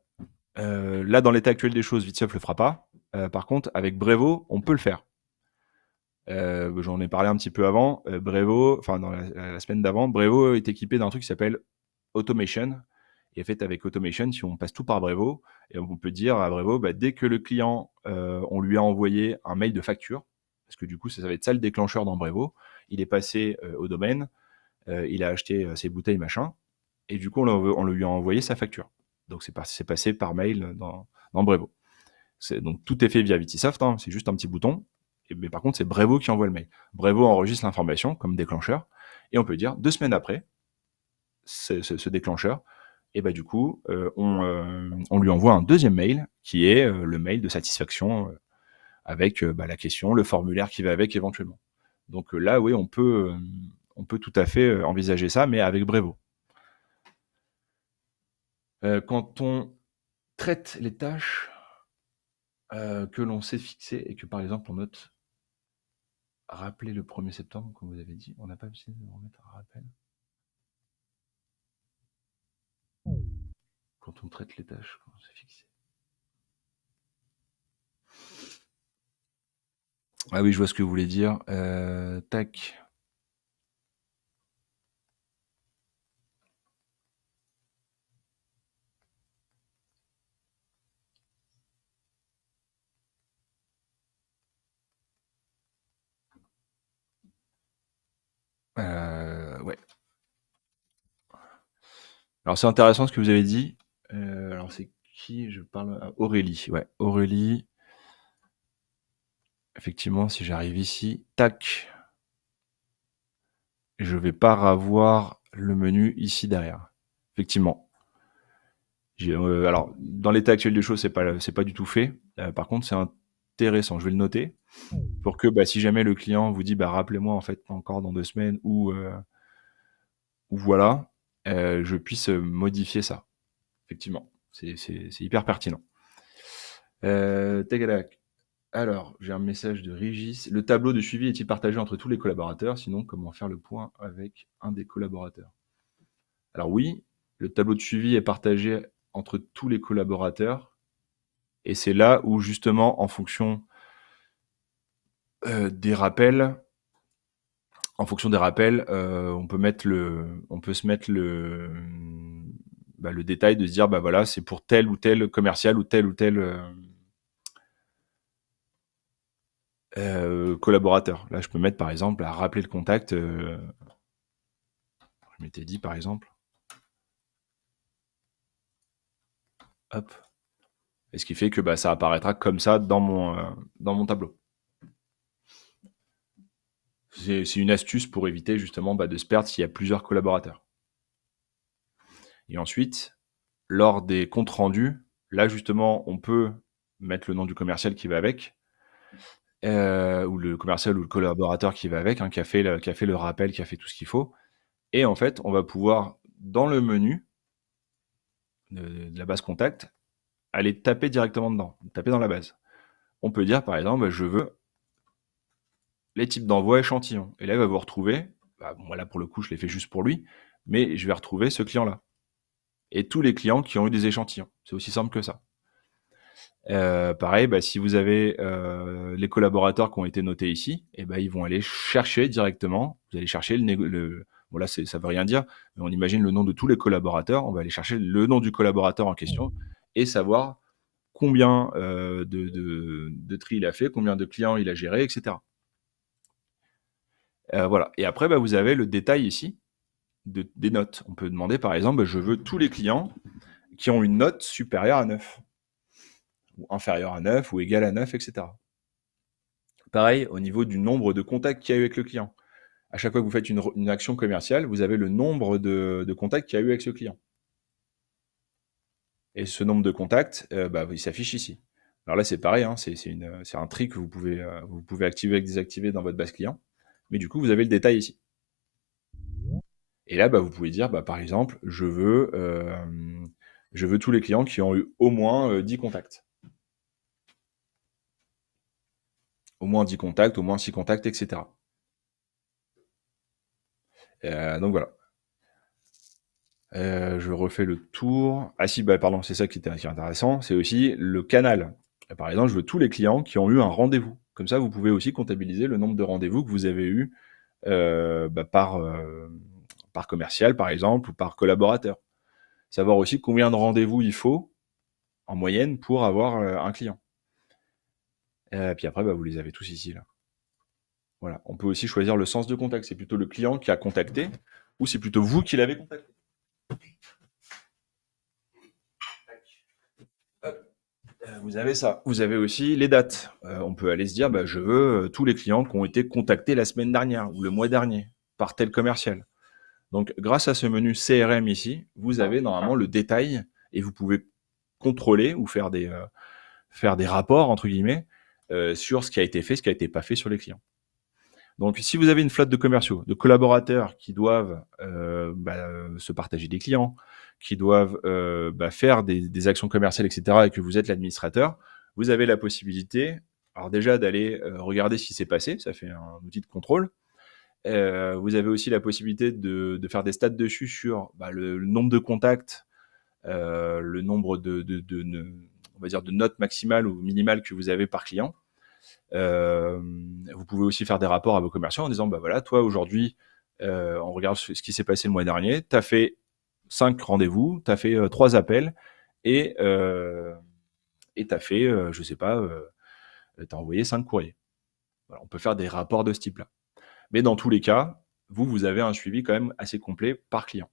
là, dans l'état actuel des choses, Vitsoft le fera pas. Par contre, avec Brevo, on peut le faire. J'en ai parlé un petit peu avant. Brevo, enfin dans la semaine d'avant, Brevo est équipé d'un truc qui s'appelle Automation. Et en fait, avec Automation, si on passe tout par Brevo, et on peut dire à Brevo, dès que le client, on lui a envoyé un mail de facture, parce que du coup, ça va être ça le déclencheur dans Brevo, il est passé au domaine, il a acheté ses bouteilles, machin, et du coup, on lui a envoyé sa facture. Donc, c'est passé par mail dans Brevo. Donc, tout est fait via Vitisoft, hein, c'est juste un petit bouton. Mais par contre, c'est Brevo qui envoie le mail. Brevo enregistre l'information comme déclencheur, et on peut dire 2 semaines après, ce déclencheur, et du coup, on lui envoie un deuxième mail qui est le mail de satisfaction avec la question, le formulaire qui va avec éventuellement. Donc là, oui, on peut tout à fait envisager ça, mais avec Brevo. Quand on traite les tâches que l'on sait fixer et que par exemple on note rappeler le 1er septembre, comme vous avez dit, on n'a pas besoin de remettre un rappel. Quand on traite les tâches que l'on sait fixer. Ah oui, je vois ce que vous voulez dire. Tac. Ouais. Alors c'est intéressant ce que vous avez dit. Alors c'est qui je parle? Aurélie. Ouais, Aurélie. Effectivement, si j'arrive ici, tac, je vais pas avoir le menu ici derrière. Effectivement. Alors, dans l'état actuel des choses, c'est pas du tout fait. Par contre, c'est intéressant. Je vais le noter pour que si jamais le client vous dit rappelez-moi en fait encore dans 2 semaines ou voilà, je puisse modifier ça. Effectivement, c'est hyper pertinent. Tac. Alors, j'ai un message de Régis. Le tableau de suivi est-il partagé entre tous les collaborateurs? Sinon, comment faire le point avec un des collaborateurs? Alors oui, le tableau de suivi est partagé entre tous les collaborateurs. Et c'est là où, justement, en fonction des rappels, on peut se mettre le détail de se dire, voilà, c'est pour tel ou tel commercial ou tel collaborateur. Là, je peux mettre, par exemple, à rappeler le contact. Je m'étais dit, par exemple, hop. Et ce qui fait que ça apparaîtra comme ça dans mon tableau. C'est une astuce pour éviter justement de se perdre s'il y a plusieurs collaborateurs. Et ensuite, lors des comptes rendus, là justement, on peut mettre le nom du commercial qui va avec, ou le commercial ou le collaborateur qui va avec, qui a fait le rappel, qui a fait tout ce qu'il faut. Et en fait, on va pouvoir, dans le menu de la base contact, aller taper directement dedans, taper dans la base. On peut dire par exemple, je veux les types d'envoi échantillons. Et là, il va vous retrouver, bon, là pour le coup, je l'ai fait juste pour lui, mais je vais retrouver ce client-là. Et tous les clients qui ont eu des échantillons. C'est aussi simple que ça. Pareil, si vous avez les collaborateurs qui ont été notés ici, et ils vont aller chercher directement, vous allez chercher bon là ça veut rien dire, mais on imagine le nom de tous les collaborateurs, on va aller chercher le nom du collaborateur en question et savoir combien de tri il a fait, combien de clients il a géré, etc. Voilà. Et après, vous avez le détail ici des notes. On peut demander par exemple, je veux tous les clients qui ont une note supérieure à 9, ou inférieure à 9, ou égale à 9, etc. Pareil, au niveau du nombre de contacts qu'il y a eu avec le client. À chaque fois que vous faites une action commerciale, vous avez le nombre de contacts qu'il y a eu avec ce client. Et ce nombre de contacts, il s'affiche ici. Alors là, c'est pareil, hein, c'est un trick que vous pouvez activer et désactiver dans votre base client. Mais du coup, vous avez le détail ici. Et là, vous pouvez dire, par exemple, je veux tous les clients qui ont eu au moins 10 contacts. Au moins 10 contacts, au moins 6 contacts, etc. Donc voilà. Je refais le tour. Ah si, pardon, c'est ça qui est intéressant, c'est aussi le canal. Par exemple, je veux tous les clients qui ont eu un rendez-vous. Comme ça, vous pouvez aussi comptabiliser le nombre de rendez-vous que vous avez eu par commercial, par exemple, ou par collaborateur. Savoir aussi combien de rendez-vous il faut en moyenne pour avoir un client. Puis après, vous les avez tous ici, là. Voilà. On peut aussi choisir le sens de contact. C'est plutôt le client qui a contacté ou c'est plutôt vous qui l'avez contacté. Vous avez ça. Vous avez aussi les dates. On peut aller se dire, je veux tous les clients qui ont été contactés la semaine dernière ou le mois dernier par tel commercial. Donc, grâce à ce menu CRM ici, vous avez normalement le détail et vous pouvez contrôler ou faire des rapports, entre guillemets, sur ce qui a été fait, ce qui n'a été pas fait sur les clients. Donc, si vous avez une flotte de commerciaux, de collaborateurs qui doivent se partager des clients, qui doivent faire des actions commerciales, etc., et que vous êtes l'administrateur, vous avez la possibilité, alors déjà d'aller regarder ce qui s'est passé, ça fait un outil de contrôle. Vous avez aussi la possibilité de faire des stats dessus sur le nombre de contacts, le nombre on va dire de notes maximales ou minimales que vous avez par client. Vous pouvez aussi faire des rapports à vos commerciaux en disant, voilà, toi aujourd'hui, on regarde ce qui s'est passé le mois dernier, tu as fait 5 rendez-vous, tu as fait 3 appels et tu as fait, je sais pas, tu as envoyé 5 courriers. Voilà, on peut faire des rapports de ce type-là. Mais dans tous les cas, vous avez un suivi quand même assez complet par client.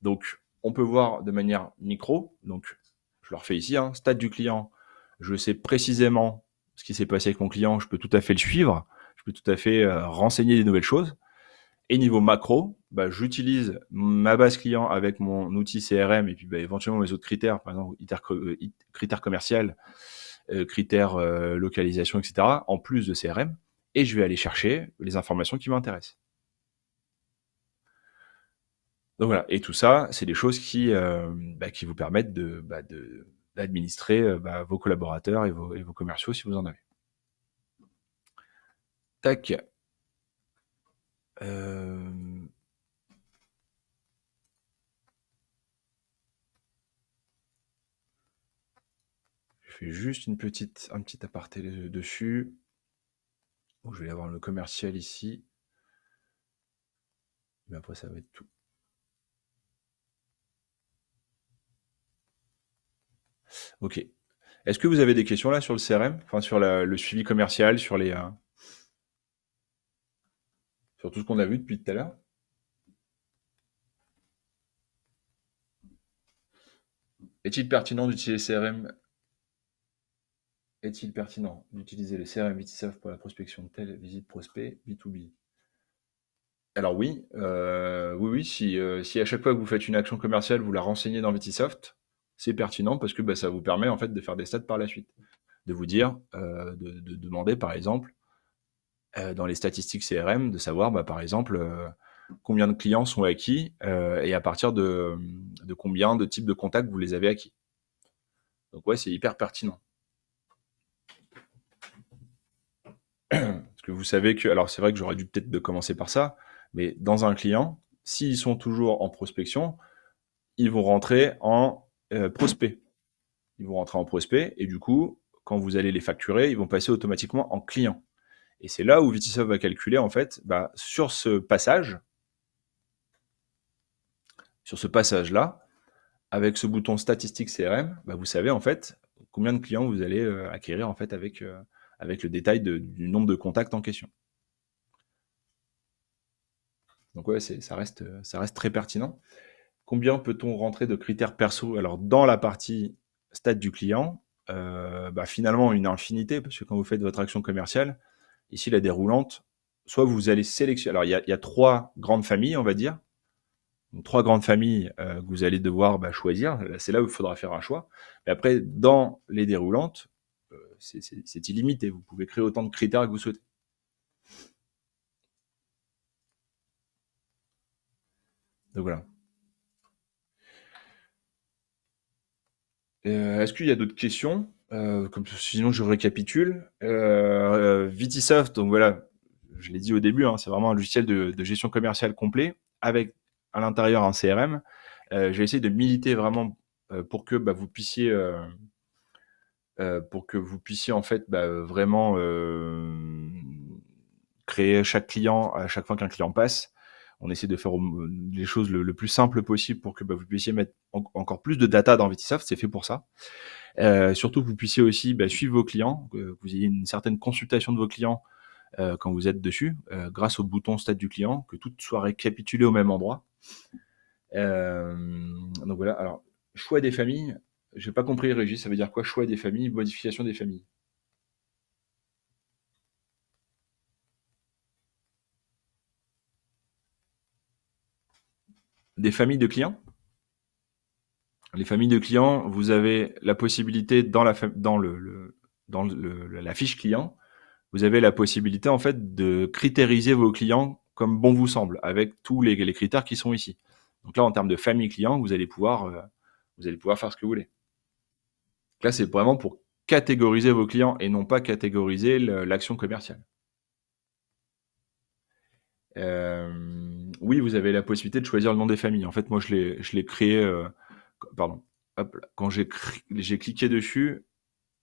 Donc, on peut voir de manière micro, donc je le refais ici, hein, stade du client, je sais précisément ce qui s'est passé avec mon client, je peux tout à fait le suivre, je peux tout à fait renseigner des nouvelles choses. Et niveau macro, j'utilise ma base client avec mon outil CRM et puis éventuellement mes autres critères, par exemple critères commerciaux, critères localisation, etc., en plus de CRM, et je vais aller chercher les informations qui m'intéressent. Donc voilà, et tout ça, c'est des choses qui vous permettent d'administrer vos collaborateurs et vos commerciaux si vous en avez. Tac. Je fais juste un petit aparté dessus. Donc, je vais avoir le commercial ici. Mais après, ça va être tout. Ok. Est-ce que vous avez des questions là sur le CRM, enfin sur le suivi commercial, sur tout ce qu'on a vu depuis tout à l'heure? Est-il pertinent d'utiliser CRM Est-il pertinent d'utiliser le CRM Vitisoft pour la prospection de telle visite prospect B2B? Alors oui, oui, si à chaque fois que vous faites une action commerciale, vous la renseignez dans Vitisoft, c'est pertinent parce que ça vous permet en fait de faire des stats par la suite. De vous dire, de demander par exemple, dans les statistiques CRM, de savoir par exemple combien de clients sont acquis et à partir de combien de types de contacts vous les avez acquis. Donc ouais, c'est hyper pertinent. Parce que vous savez que, alors c'est vrai que j'aurais dû peut-être de commencer par ça, mais dans un client, s'ils sont toujours en prospection, ils vont rentrer en prospect. Ils vont rentrer en prospect et du coup, quand vous allez les facturer, ils vont passer automatiquement en client. Et c'est là où Vitisoft va calculer en fait, bah, sur ce passage-là, avec ce bouton statistique CRM, bah, vous savez en fait combien de clients vous allez acquérir en fait avec le détail du nombre de contacts en question. Donc ouais, ça reste très pertinent. Combien peut-on rentrer de critères perso? Alors dans la partie stade du client, bah, finalement une infinité, parce que quand vous faites votre action commerciale, ici la déroulante, soit vous allez sélectionner, alors il y a 3 grandes familles, on va dire, donc 3 grandes familles que vous allez devoir choisir. C'est là où il faudra faire un choix. Mais après, dans les déroulantes, c'est illimité. Vous pouvez créer autant de critères que vous souhaitez. Donc voilà. Est-ce qu'il y a d'autres questions? Sinon, je récapitule. Vitisoft, donc voilà, je l'ai dit au début, hein, c'est vraiment un logiciel de gestion commerciale complet avec à l'intérieur un CRM. J'ai essayé de militer vraiment pour que vous puissiez en fait vraiment créer chaque client à chaque fois qu'un client passe. On essaie de faire les choses le plus simple possible pour que vous puissiez mettre encore plus de data dans Vitisoft. C'est fait pour ça. Surtout que vous puissiez aussi suivre vos clients, que vous ayez une certaine consultation de vos clients quand vous êtes dessus, grâce au bouton Stade du client, que tout soit récapitulé au même endroit. Donc voilà, alors, choix des familles, j'ai pas compris, Régis, ça veut dire quoi, choix des familles, modification des familles? Des familles de clients? Les familles de clients, vous avez la possibilité dans la fiche client, vous avez la possibilité en fait de critériser vos clients comme bon vous semble, avec tous les critères qui sont ici. Donc là, en termes de famille client, vous allez pouvoir faire ce que vous voulez. Donc là, c'est vraiment pour catégoriser vos clients et non pas catégoriser l'action commerciale. Oui, vous avez la possibilité de choisir le nom des familles. En fait, moi, je l'ai créé. Pardon. Hop là. Quand j'ai cliqué dessus,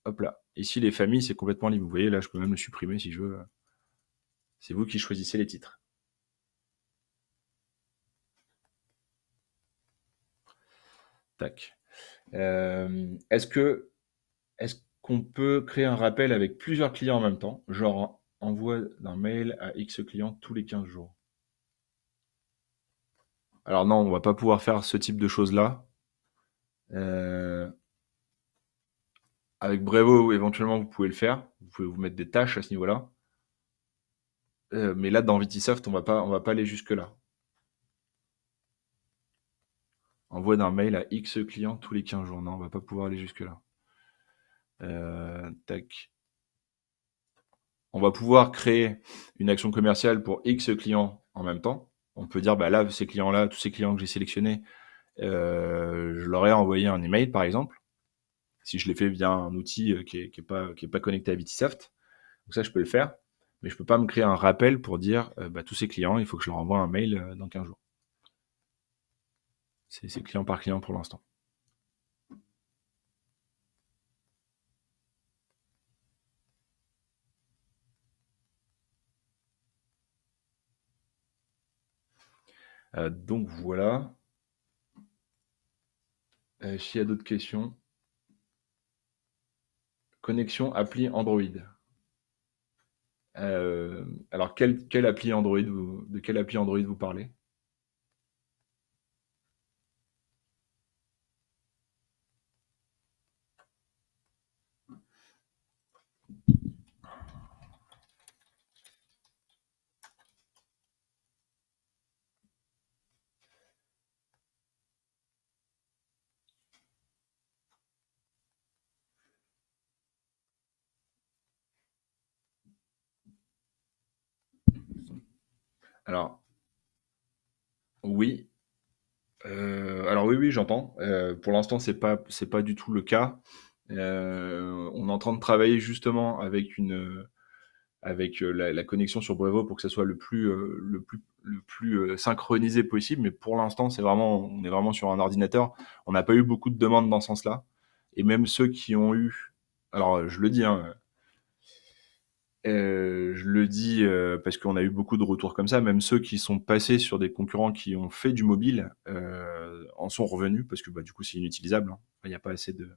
hop là. Ici, les familles, c'est complètement libre. Vous voyez, là, je peux même le supprimer si je veux. C'est vous qui choisissez les titres. Tac. Est-ce qu'on peut créer un rappel avec plusieurs clients en même temps, genre envoi d'un mail à X clients tous les 15 jours? Alors non, on va pas pouvoir faire ce type de choses-là. Avec Brevo, éventuellement, vous pouvez le faire. Vous pouvez vous mettre des tâches à ce niveau-là. Mais là, dans Vitisoft, on va pas aller jusque-là. Envoi d'un mail à X clients tous les 15 jours. Non, on va pas pouvoir aller jusque-là. Tac. On va pouvoir créer une action commerciale pour X clients en même temps. On peut dire, là, ces clients-là, tous ces clients que j'ai sélectionnés, je leur ai envoyé un email, par exemple, si je l'ai fait via un outil qui est pas connecté à Vitisoft. Donc ça, je peux le faire, mais je peux pas me créer un rappel pour dire, tous ces clients, il faut que je leur envoie un mail dans 15 jours. C'est client par client pour l'instant. Donc voilà. S'il y a d'autres questions. Connexion appli Android. Alors, quelle appli Android de quelle appli Android vous parlez? Alors, oui. Alors oui, oui, j'entends. Pour l'instant, c'est pas du tout le cas. On est en train de travailler justement avec avec la connexion sur Brevo pour que ça soit le plus synchronisé possible. Mais pour l'instant, on est vraiment sur un ordinateur. On n'a pas eu beaucoup de demandes dans ce sens-là. Et même ceux qui ont eu, alors je le dis, hein, parce qu'on a eu beaucoup de retours comme ça, même ceux qui sont passés sur des concurrents qui ont fait du mobile en sont revenus parce que bah, du coup c'est inutilisable, hein. Il n'y a pas assez de,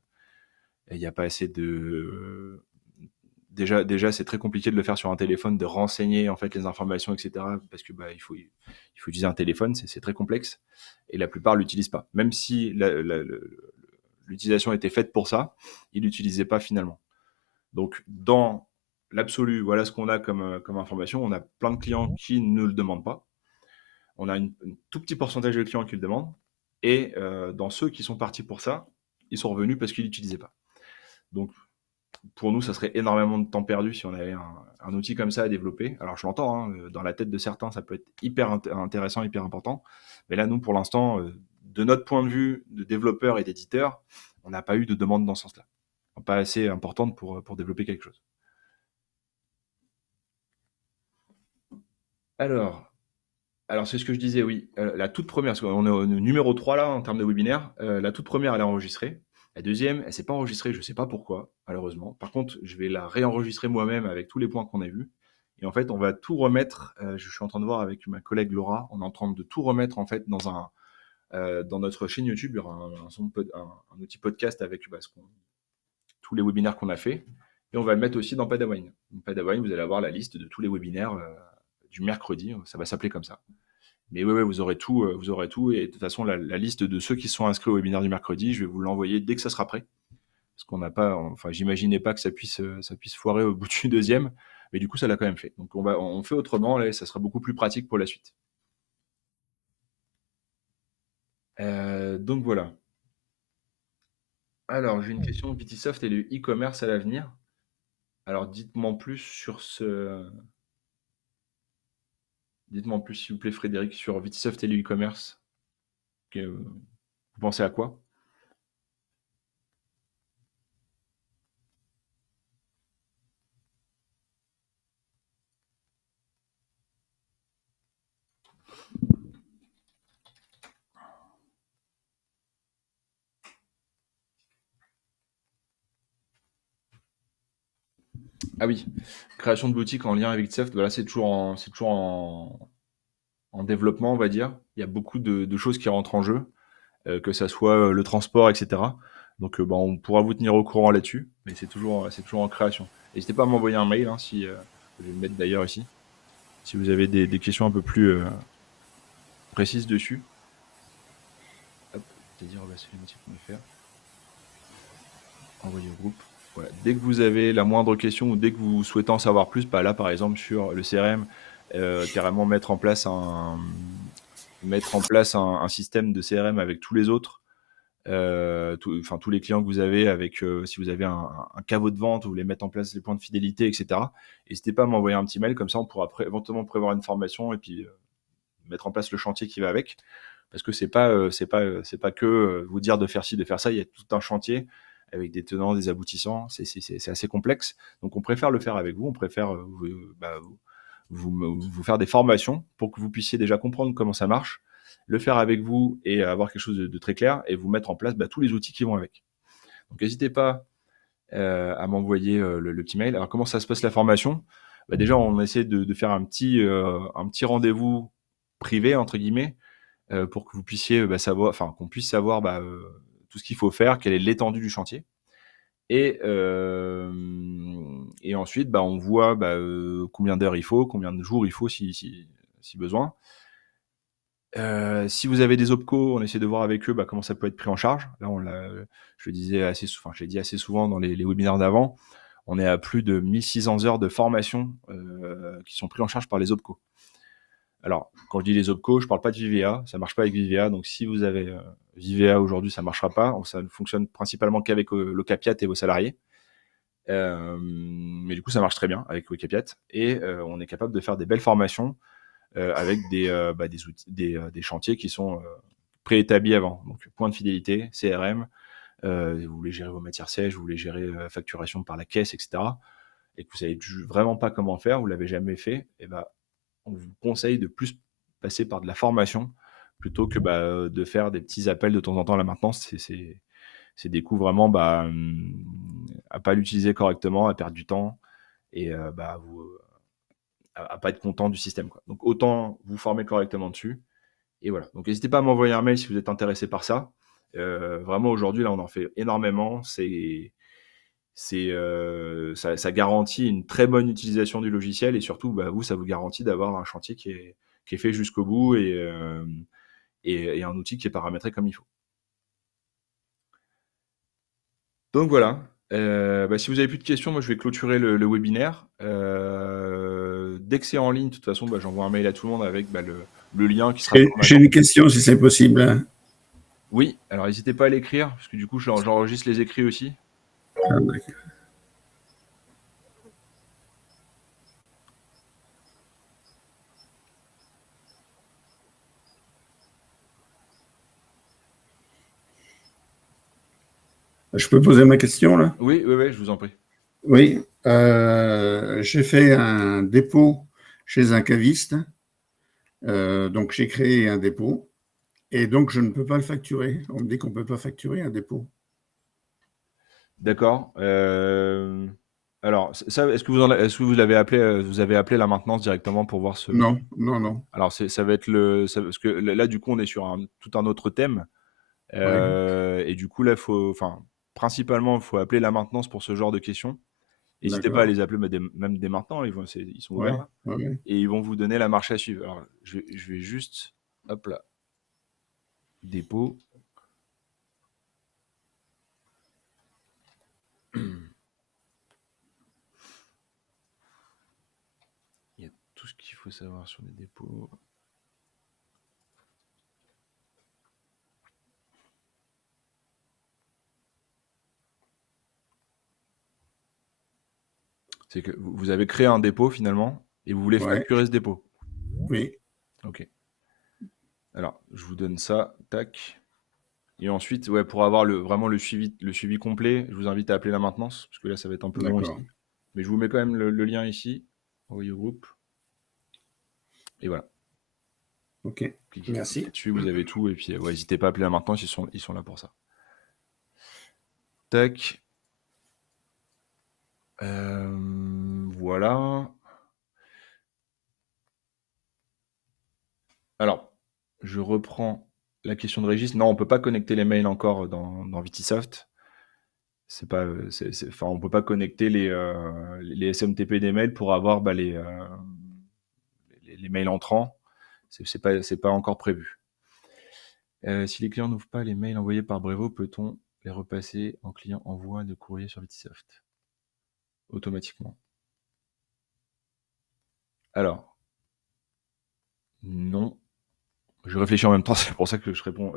il y a pas assez de, déjà c'est très compliqué de le faire sur un téléphone, de renseigner en fait les informations, etc. Parce que bah, il faut utiliser un téléphone, c'est très complexe et la plupart l'utilisent pas. Même si l'utilisation était faite pour ça, ils l'utilisaient pas finalement. Donc, dans l'absolu, voilà ce qu'on a comme information. On a plein de clients qui ne le demandent pas. On a un tout petit pourcentage de clients qui le demandent. Et dans ceux qui sont partis pour ça, ils sont revenus parce qu'ils l'utilisaient pas. Donc, pour nous, ça serait énormément de temps perdu si on avait un outil comme ça à développer. Alors, je l'entends, hein, dans la tête de certains, ça peut être hyper intéressant, hyper important. Mais là, nous, pour l'instant, de notre point de vue de développeur et d'éditeur, on n'a pas eu de demande dans ce sens-là. Pas assez importante pour développer quelque chose. Alors, alors c'est ce que je disais, oui. La toute première, parce qu'on est au numéro 3 là en termes de webinaire, la toute première, elle est enregistrée. La deuxième, elle s'est pas enregistrée, je sais pas pourquoi, malheureusement. Par contre, je vais la réenregistrer moi-même avec tous les points qu'on a vus. Et en fait, on va tout remettre. Je suis en train de voir avec ma collègue Laura, on est en train de tout remettre en fait dans notre chaîne YouTube. Il y aura un outil podcast avec tous les webinaires qu'on a fait. Et on va le mettre aussi dans Padawan. Dans Padawan, vous allez avoir la liste de tous les webinaires du mercredi. Ça va s'appeler comme ça. Mais ouais, vous aurez tout, vous aurez tout. Et de toute façon, la liste de ceux qui sont inscrits au webinaire du mercredi, je vais vous l'envoyer dès que ça sera prêt. Parce qu'on n'a pas, enfin, j'imaginais pas que ça puisse foirer au bout du deuxième. Mais du coup, ça l'a quand même fait. Donc, on fait autrement. Là, ça sera beaucoup plus pratique pour la suite. Donc voilà. Alors, j'ai une question. Vitisoft et le e-commerce à l'avenir. Alors, dites-moi en plus sur ce. Dites-moi en plus, s'il vous plaît, Frédéric, sur Vitisoft et le e-commerce. Vous pensez à quoi? Ah oui, création de boutique en lien avec Vitisoft, voilà, c'est toujours en développement, on va dire. Il y a beaucoup de choses qui rentrent en jeu, que ça soit le transport, etc. Donc, bah, on pourra vous tenir au courant là-dessus, mais c'est toujours en création. N'hésitez pas à m'envoyer un mail, hein, si, je vais le mettre d'ailleurs ici, si vous avez des questions un peu plus précises dessus. Hop, c'est-à-dire, bah, c'est faire. Envoyer au groupe. Voilà. Dès que vous avez la moindre question ou dès que vous souhaitez en savoir plus, bah là par exemple sur le CRM, carrément mettre en place un système de CRM avec tous les autres, enfin tous les clients que vous avez, avec si vous avez un caveau de vente, vous voulez mettre en place les points de fidélité, etc. N'hésitez pas à m'envoyer un petit mail, comme ça on pourra éventuellement prévoir une formation et puis mettre en place le chantier qui va avec. Parce que c'est pas que vous dire de faire ci, de faire ça. Il y a tout un chantier avec des tenants, des aboutissants. C'est assez complexe. Donc on préfère le faire avec vous. On préfère vous faire des formations pour que vous puissiez déjà comprendre comment ça marche, le faire avec vous et avoir quelque chose de très clair et vous mettre en place tous les outils qui vont avec. Donc n'hésitez pas à m'envoyer le petit mail. Alors comment ça se passe la formation? Déjà, on essaie de faire un petit rendez-vous privé, entre guillemets, pour que vous puissiez savoir, enfin qu'on puisse savoir tout ce qu'il faut faire, quelle est l'étendue du chantier. Et ensuite, on voit combien d'heures il faut, combien de jours il faut si besoin. Si vous avez des OPCO, on essaie de voir avec eux comment ça peut être pris en charge. Là, je le disais enfin, je l'ai dit assez souvent dans les webinaires d'avant, on est à plus de 1600 heures de formation qui sont pris en charge par les OPCO. Alors, quand je dis les OPCO, je ne parle pas de Vivea, ça ne marche pas avec Vivea. Donc, si vous avez Vivea aujourd'hui, ça ne marchera pas. Ça ne fonctionne principalement qu'avec l'Ocapiat et vos salariés. Mais du coup, ça marche très bien avec Ocapiat. Et on est capable de faire des belles formations avec des outils, des chantiers qui sont préétablis avant. Donc, point de fidélité, CRM, vous voulez gérer vos matières sèches, vous voulez gérer facturation par la caisse, etc. et que vous savez vraiment pas comment faire, vous l'avez jamais fait, et ben, on vous conseille de plus passer par de la formation plutôt que de faire des petits appels de temps en temps à la maintenance. C'est des coûts vraiment à pas l'utiliser correctement, à perdre du temps et à pas être content du système, quoi. Donc autant vous former correctement dessus. Et voilà. Donc n'hésitez pas à m'envoyer un mail si vous êtes intéressé par ça. Vraiment aujourd'hui, là, on en fait énormément. Ça garantit une très bonne utilisation du logiciel et surtout, vous, ça vous garantit d'avoir un chantier qui est fait jusqu'au bout et un outil qui est paramétré comme il faut. Donc voilà. Si vous avez plus de questions, moi je vais clôturer le webinaire. Dès que c'est en ligne, de toute façon, j'envoie un mail à tout le monde avec le lien qui sera sur ma J'ai une question si c'est possible. Oui, alors n'hésitez pas à l'écrire, parce que du coup j'enregistre les écrits aussi. Ah, d'accord. Je peux poser ma question là? Oui, je vous en prie. Oui, j'ai fait un dépôt chez un caviste, donc j'ai créé un dépôt et donc je ne peux pas le facturer. On me dit qu'on ne peut pas facturer un dépôt. D'accord. Alors, ça, est-ce que vous l'avez appelé, vous avez appelé la maintenance directement pour voir ce. Non, non, non. Alors, ça va être parce que là, du coup, on est sur tout un autre thème. Oui, Et du coup, là, principalement, il faut appeler la maintenance pour ce genre de questions. N'hésitez pas à d'accord. les appeler même dès maintenant, ils sont Oui, ouverts là. oui. Et ils vont vous donner la marche à suivre. Alors, je vais juste, hop là, dépôt. Il y a tout ce qu'il faut savoir sur les dépôts. C'est que vous avez créé un dépôt finalement et vous voulez Ouais, facturer ce dépôt. oui, Ok. Alors, je vous donne ça, tac. Et ensuite, ouais, pour avoir vraiment le suivi complet, je vous invite à appeler la maintenance, parce que là, ça va être un peu long d'accord. ici. Mais je vous mets quand même le lien ici, envoyé au groupe. Et voilà. Ok, Cliquez merci. dessus, vous avez tout. Et puis, n'hésitez pas à appeler la maintenance, ils sont là pour ça. Tac. Voilà. Alors, je reprends la question de Régis. Non, on ne peut pas connecter les mails encore dans Vitisoft. C'est pas, enfin, on peut pas connecter les SMTP des mails pour avoir les mails entrants. C'est pas encore prévu. Si les clients n'ouvrent pas les mails envoyés par Brevo, peut-on les repasser en client envoi de courrier sur Vitisoft automatiquement? Alors, non. Je réfléchis en même temps, c'est pour ça que je réponds.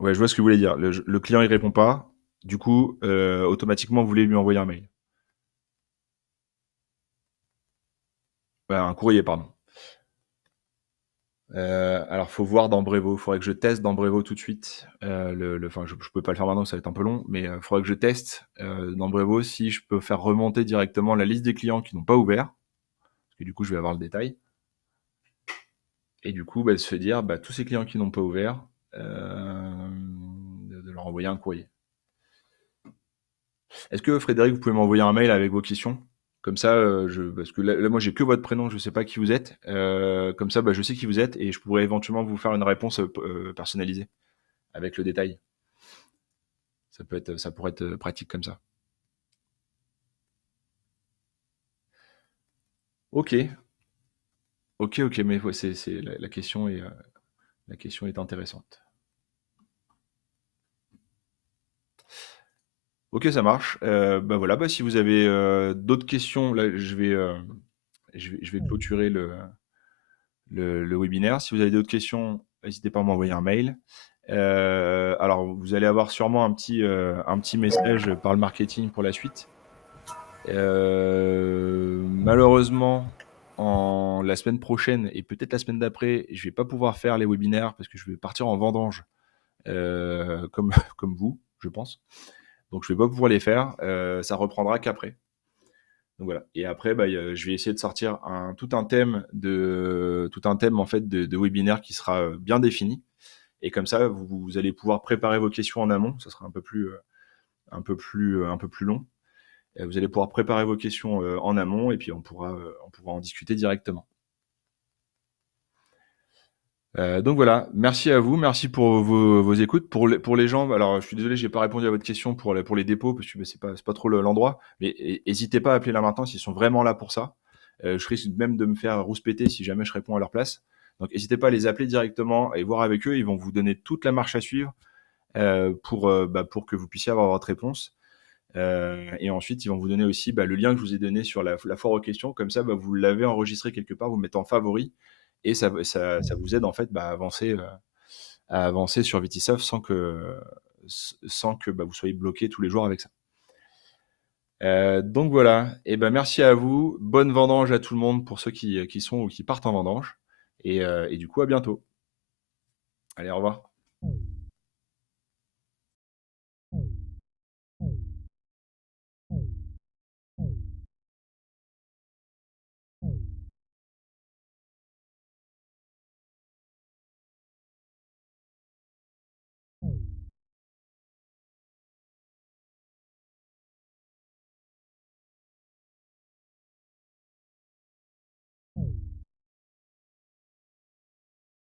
Ouais, je vois ce que vous voulez dire. Le client, il répond pas. Du coup, automatiquement, vous voulez lui envoyer un mail. Un courrier, pardon. Alors, faut voir dans Brevo. Il faudrait que je teste dans Brevo tout de suite. Enfin, je peux pas le faire maintenant, ça va être un peu long, mais il faudrait que je teste dans Brevo si je peux faire remonter directement la liste des clients qui n'ont pas ouvert. Parce que du coup, je vais avoir le détail. Et du coup, se dire, tous ces clients qui n'ont pas ouvert, de leur envoyer un courrier. Est-ce que Frédéric, vous pouvez m'envoyer un mail avec vos questions? Comme ça, parce que là, moi, j'ai que votre prénom, je ne sais pas qui vous êtes. Comme ça, je sais qui vous êtes et je pourrais éventuellement vous faire une réponse personnalisée avec le détail. Ça pourrait être pratique comme ça. Ok, mais ouais, la question est intéressante. Ok, ça marche. Voilà, si vous avez d'autres questions, là, je vais clôturer le webinaire. Si vous avez d'autres questions, n'hésitez pas à m'envoyer un mail. Alors, vous allez avoir sûrement un petit message par le marketing pour la suite. Malheureusement, la semaine prochaine et peut-être la semaine d'après, je vais pas pouvoir faire les webinaires parce que je vais partir en vendange comme vous. je pense. Donc, je vais pas pouvoir les faire. Ça reprendra qu'après. Donc voilà. Et après, je vais essayer de sortir tout un thème en fait de webinaire qui sera bien défini. Et comme ça, vous allez pouvoir préparer vos questions en amont. Ça sera un peu plus long. Et vous allez pouvoir préparer vos questions en amont et puis on pourra en discuter directement. Donc voilà, merci à vous, merci pour vos écoutes. Pour les gens, alors je suis désolé, j'ai pas répondu à votre question pour les dépôts parce que c'est pas trop l'endroit, mais n'hésitez pas à appeler là maintenant s'ils sont vraiment là pour ça. Je risque même de me faire rouspéter si jamais je réponds à leur place. Donc n'hésitez pas à les appeler directement et voir avec eux, ils vont vous donner toute la marche à suivre pour que vous puissiez avoir votre réponse. Et ensuite, ils vont vous donner aussi le lien que je vous ai donné sur la foire aux questions. Comme ça, vous l'avez enregistré quelque part, vous le mettez en favori. Et ça vous aide en fait à avancer sur Vitisoft sans que vous soyez bloqué tous les jours avec ça. Donc voilà, et merci à vous. Bonne vendange à tout le monde pour ceux qui sont ou qui partent en vendange. Et du coup, à bientôt. Allez, au revoir.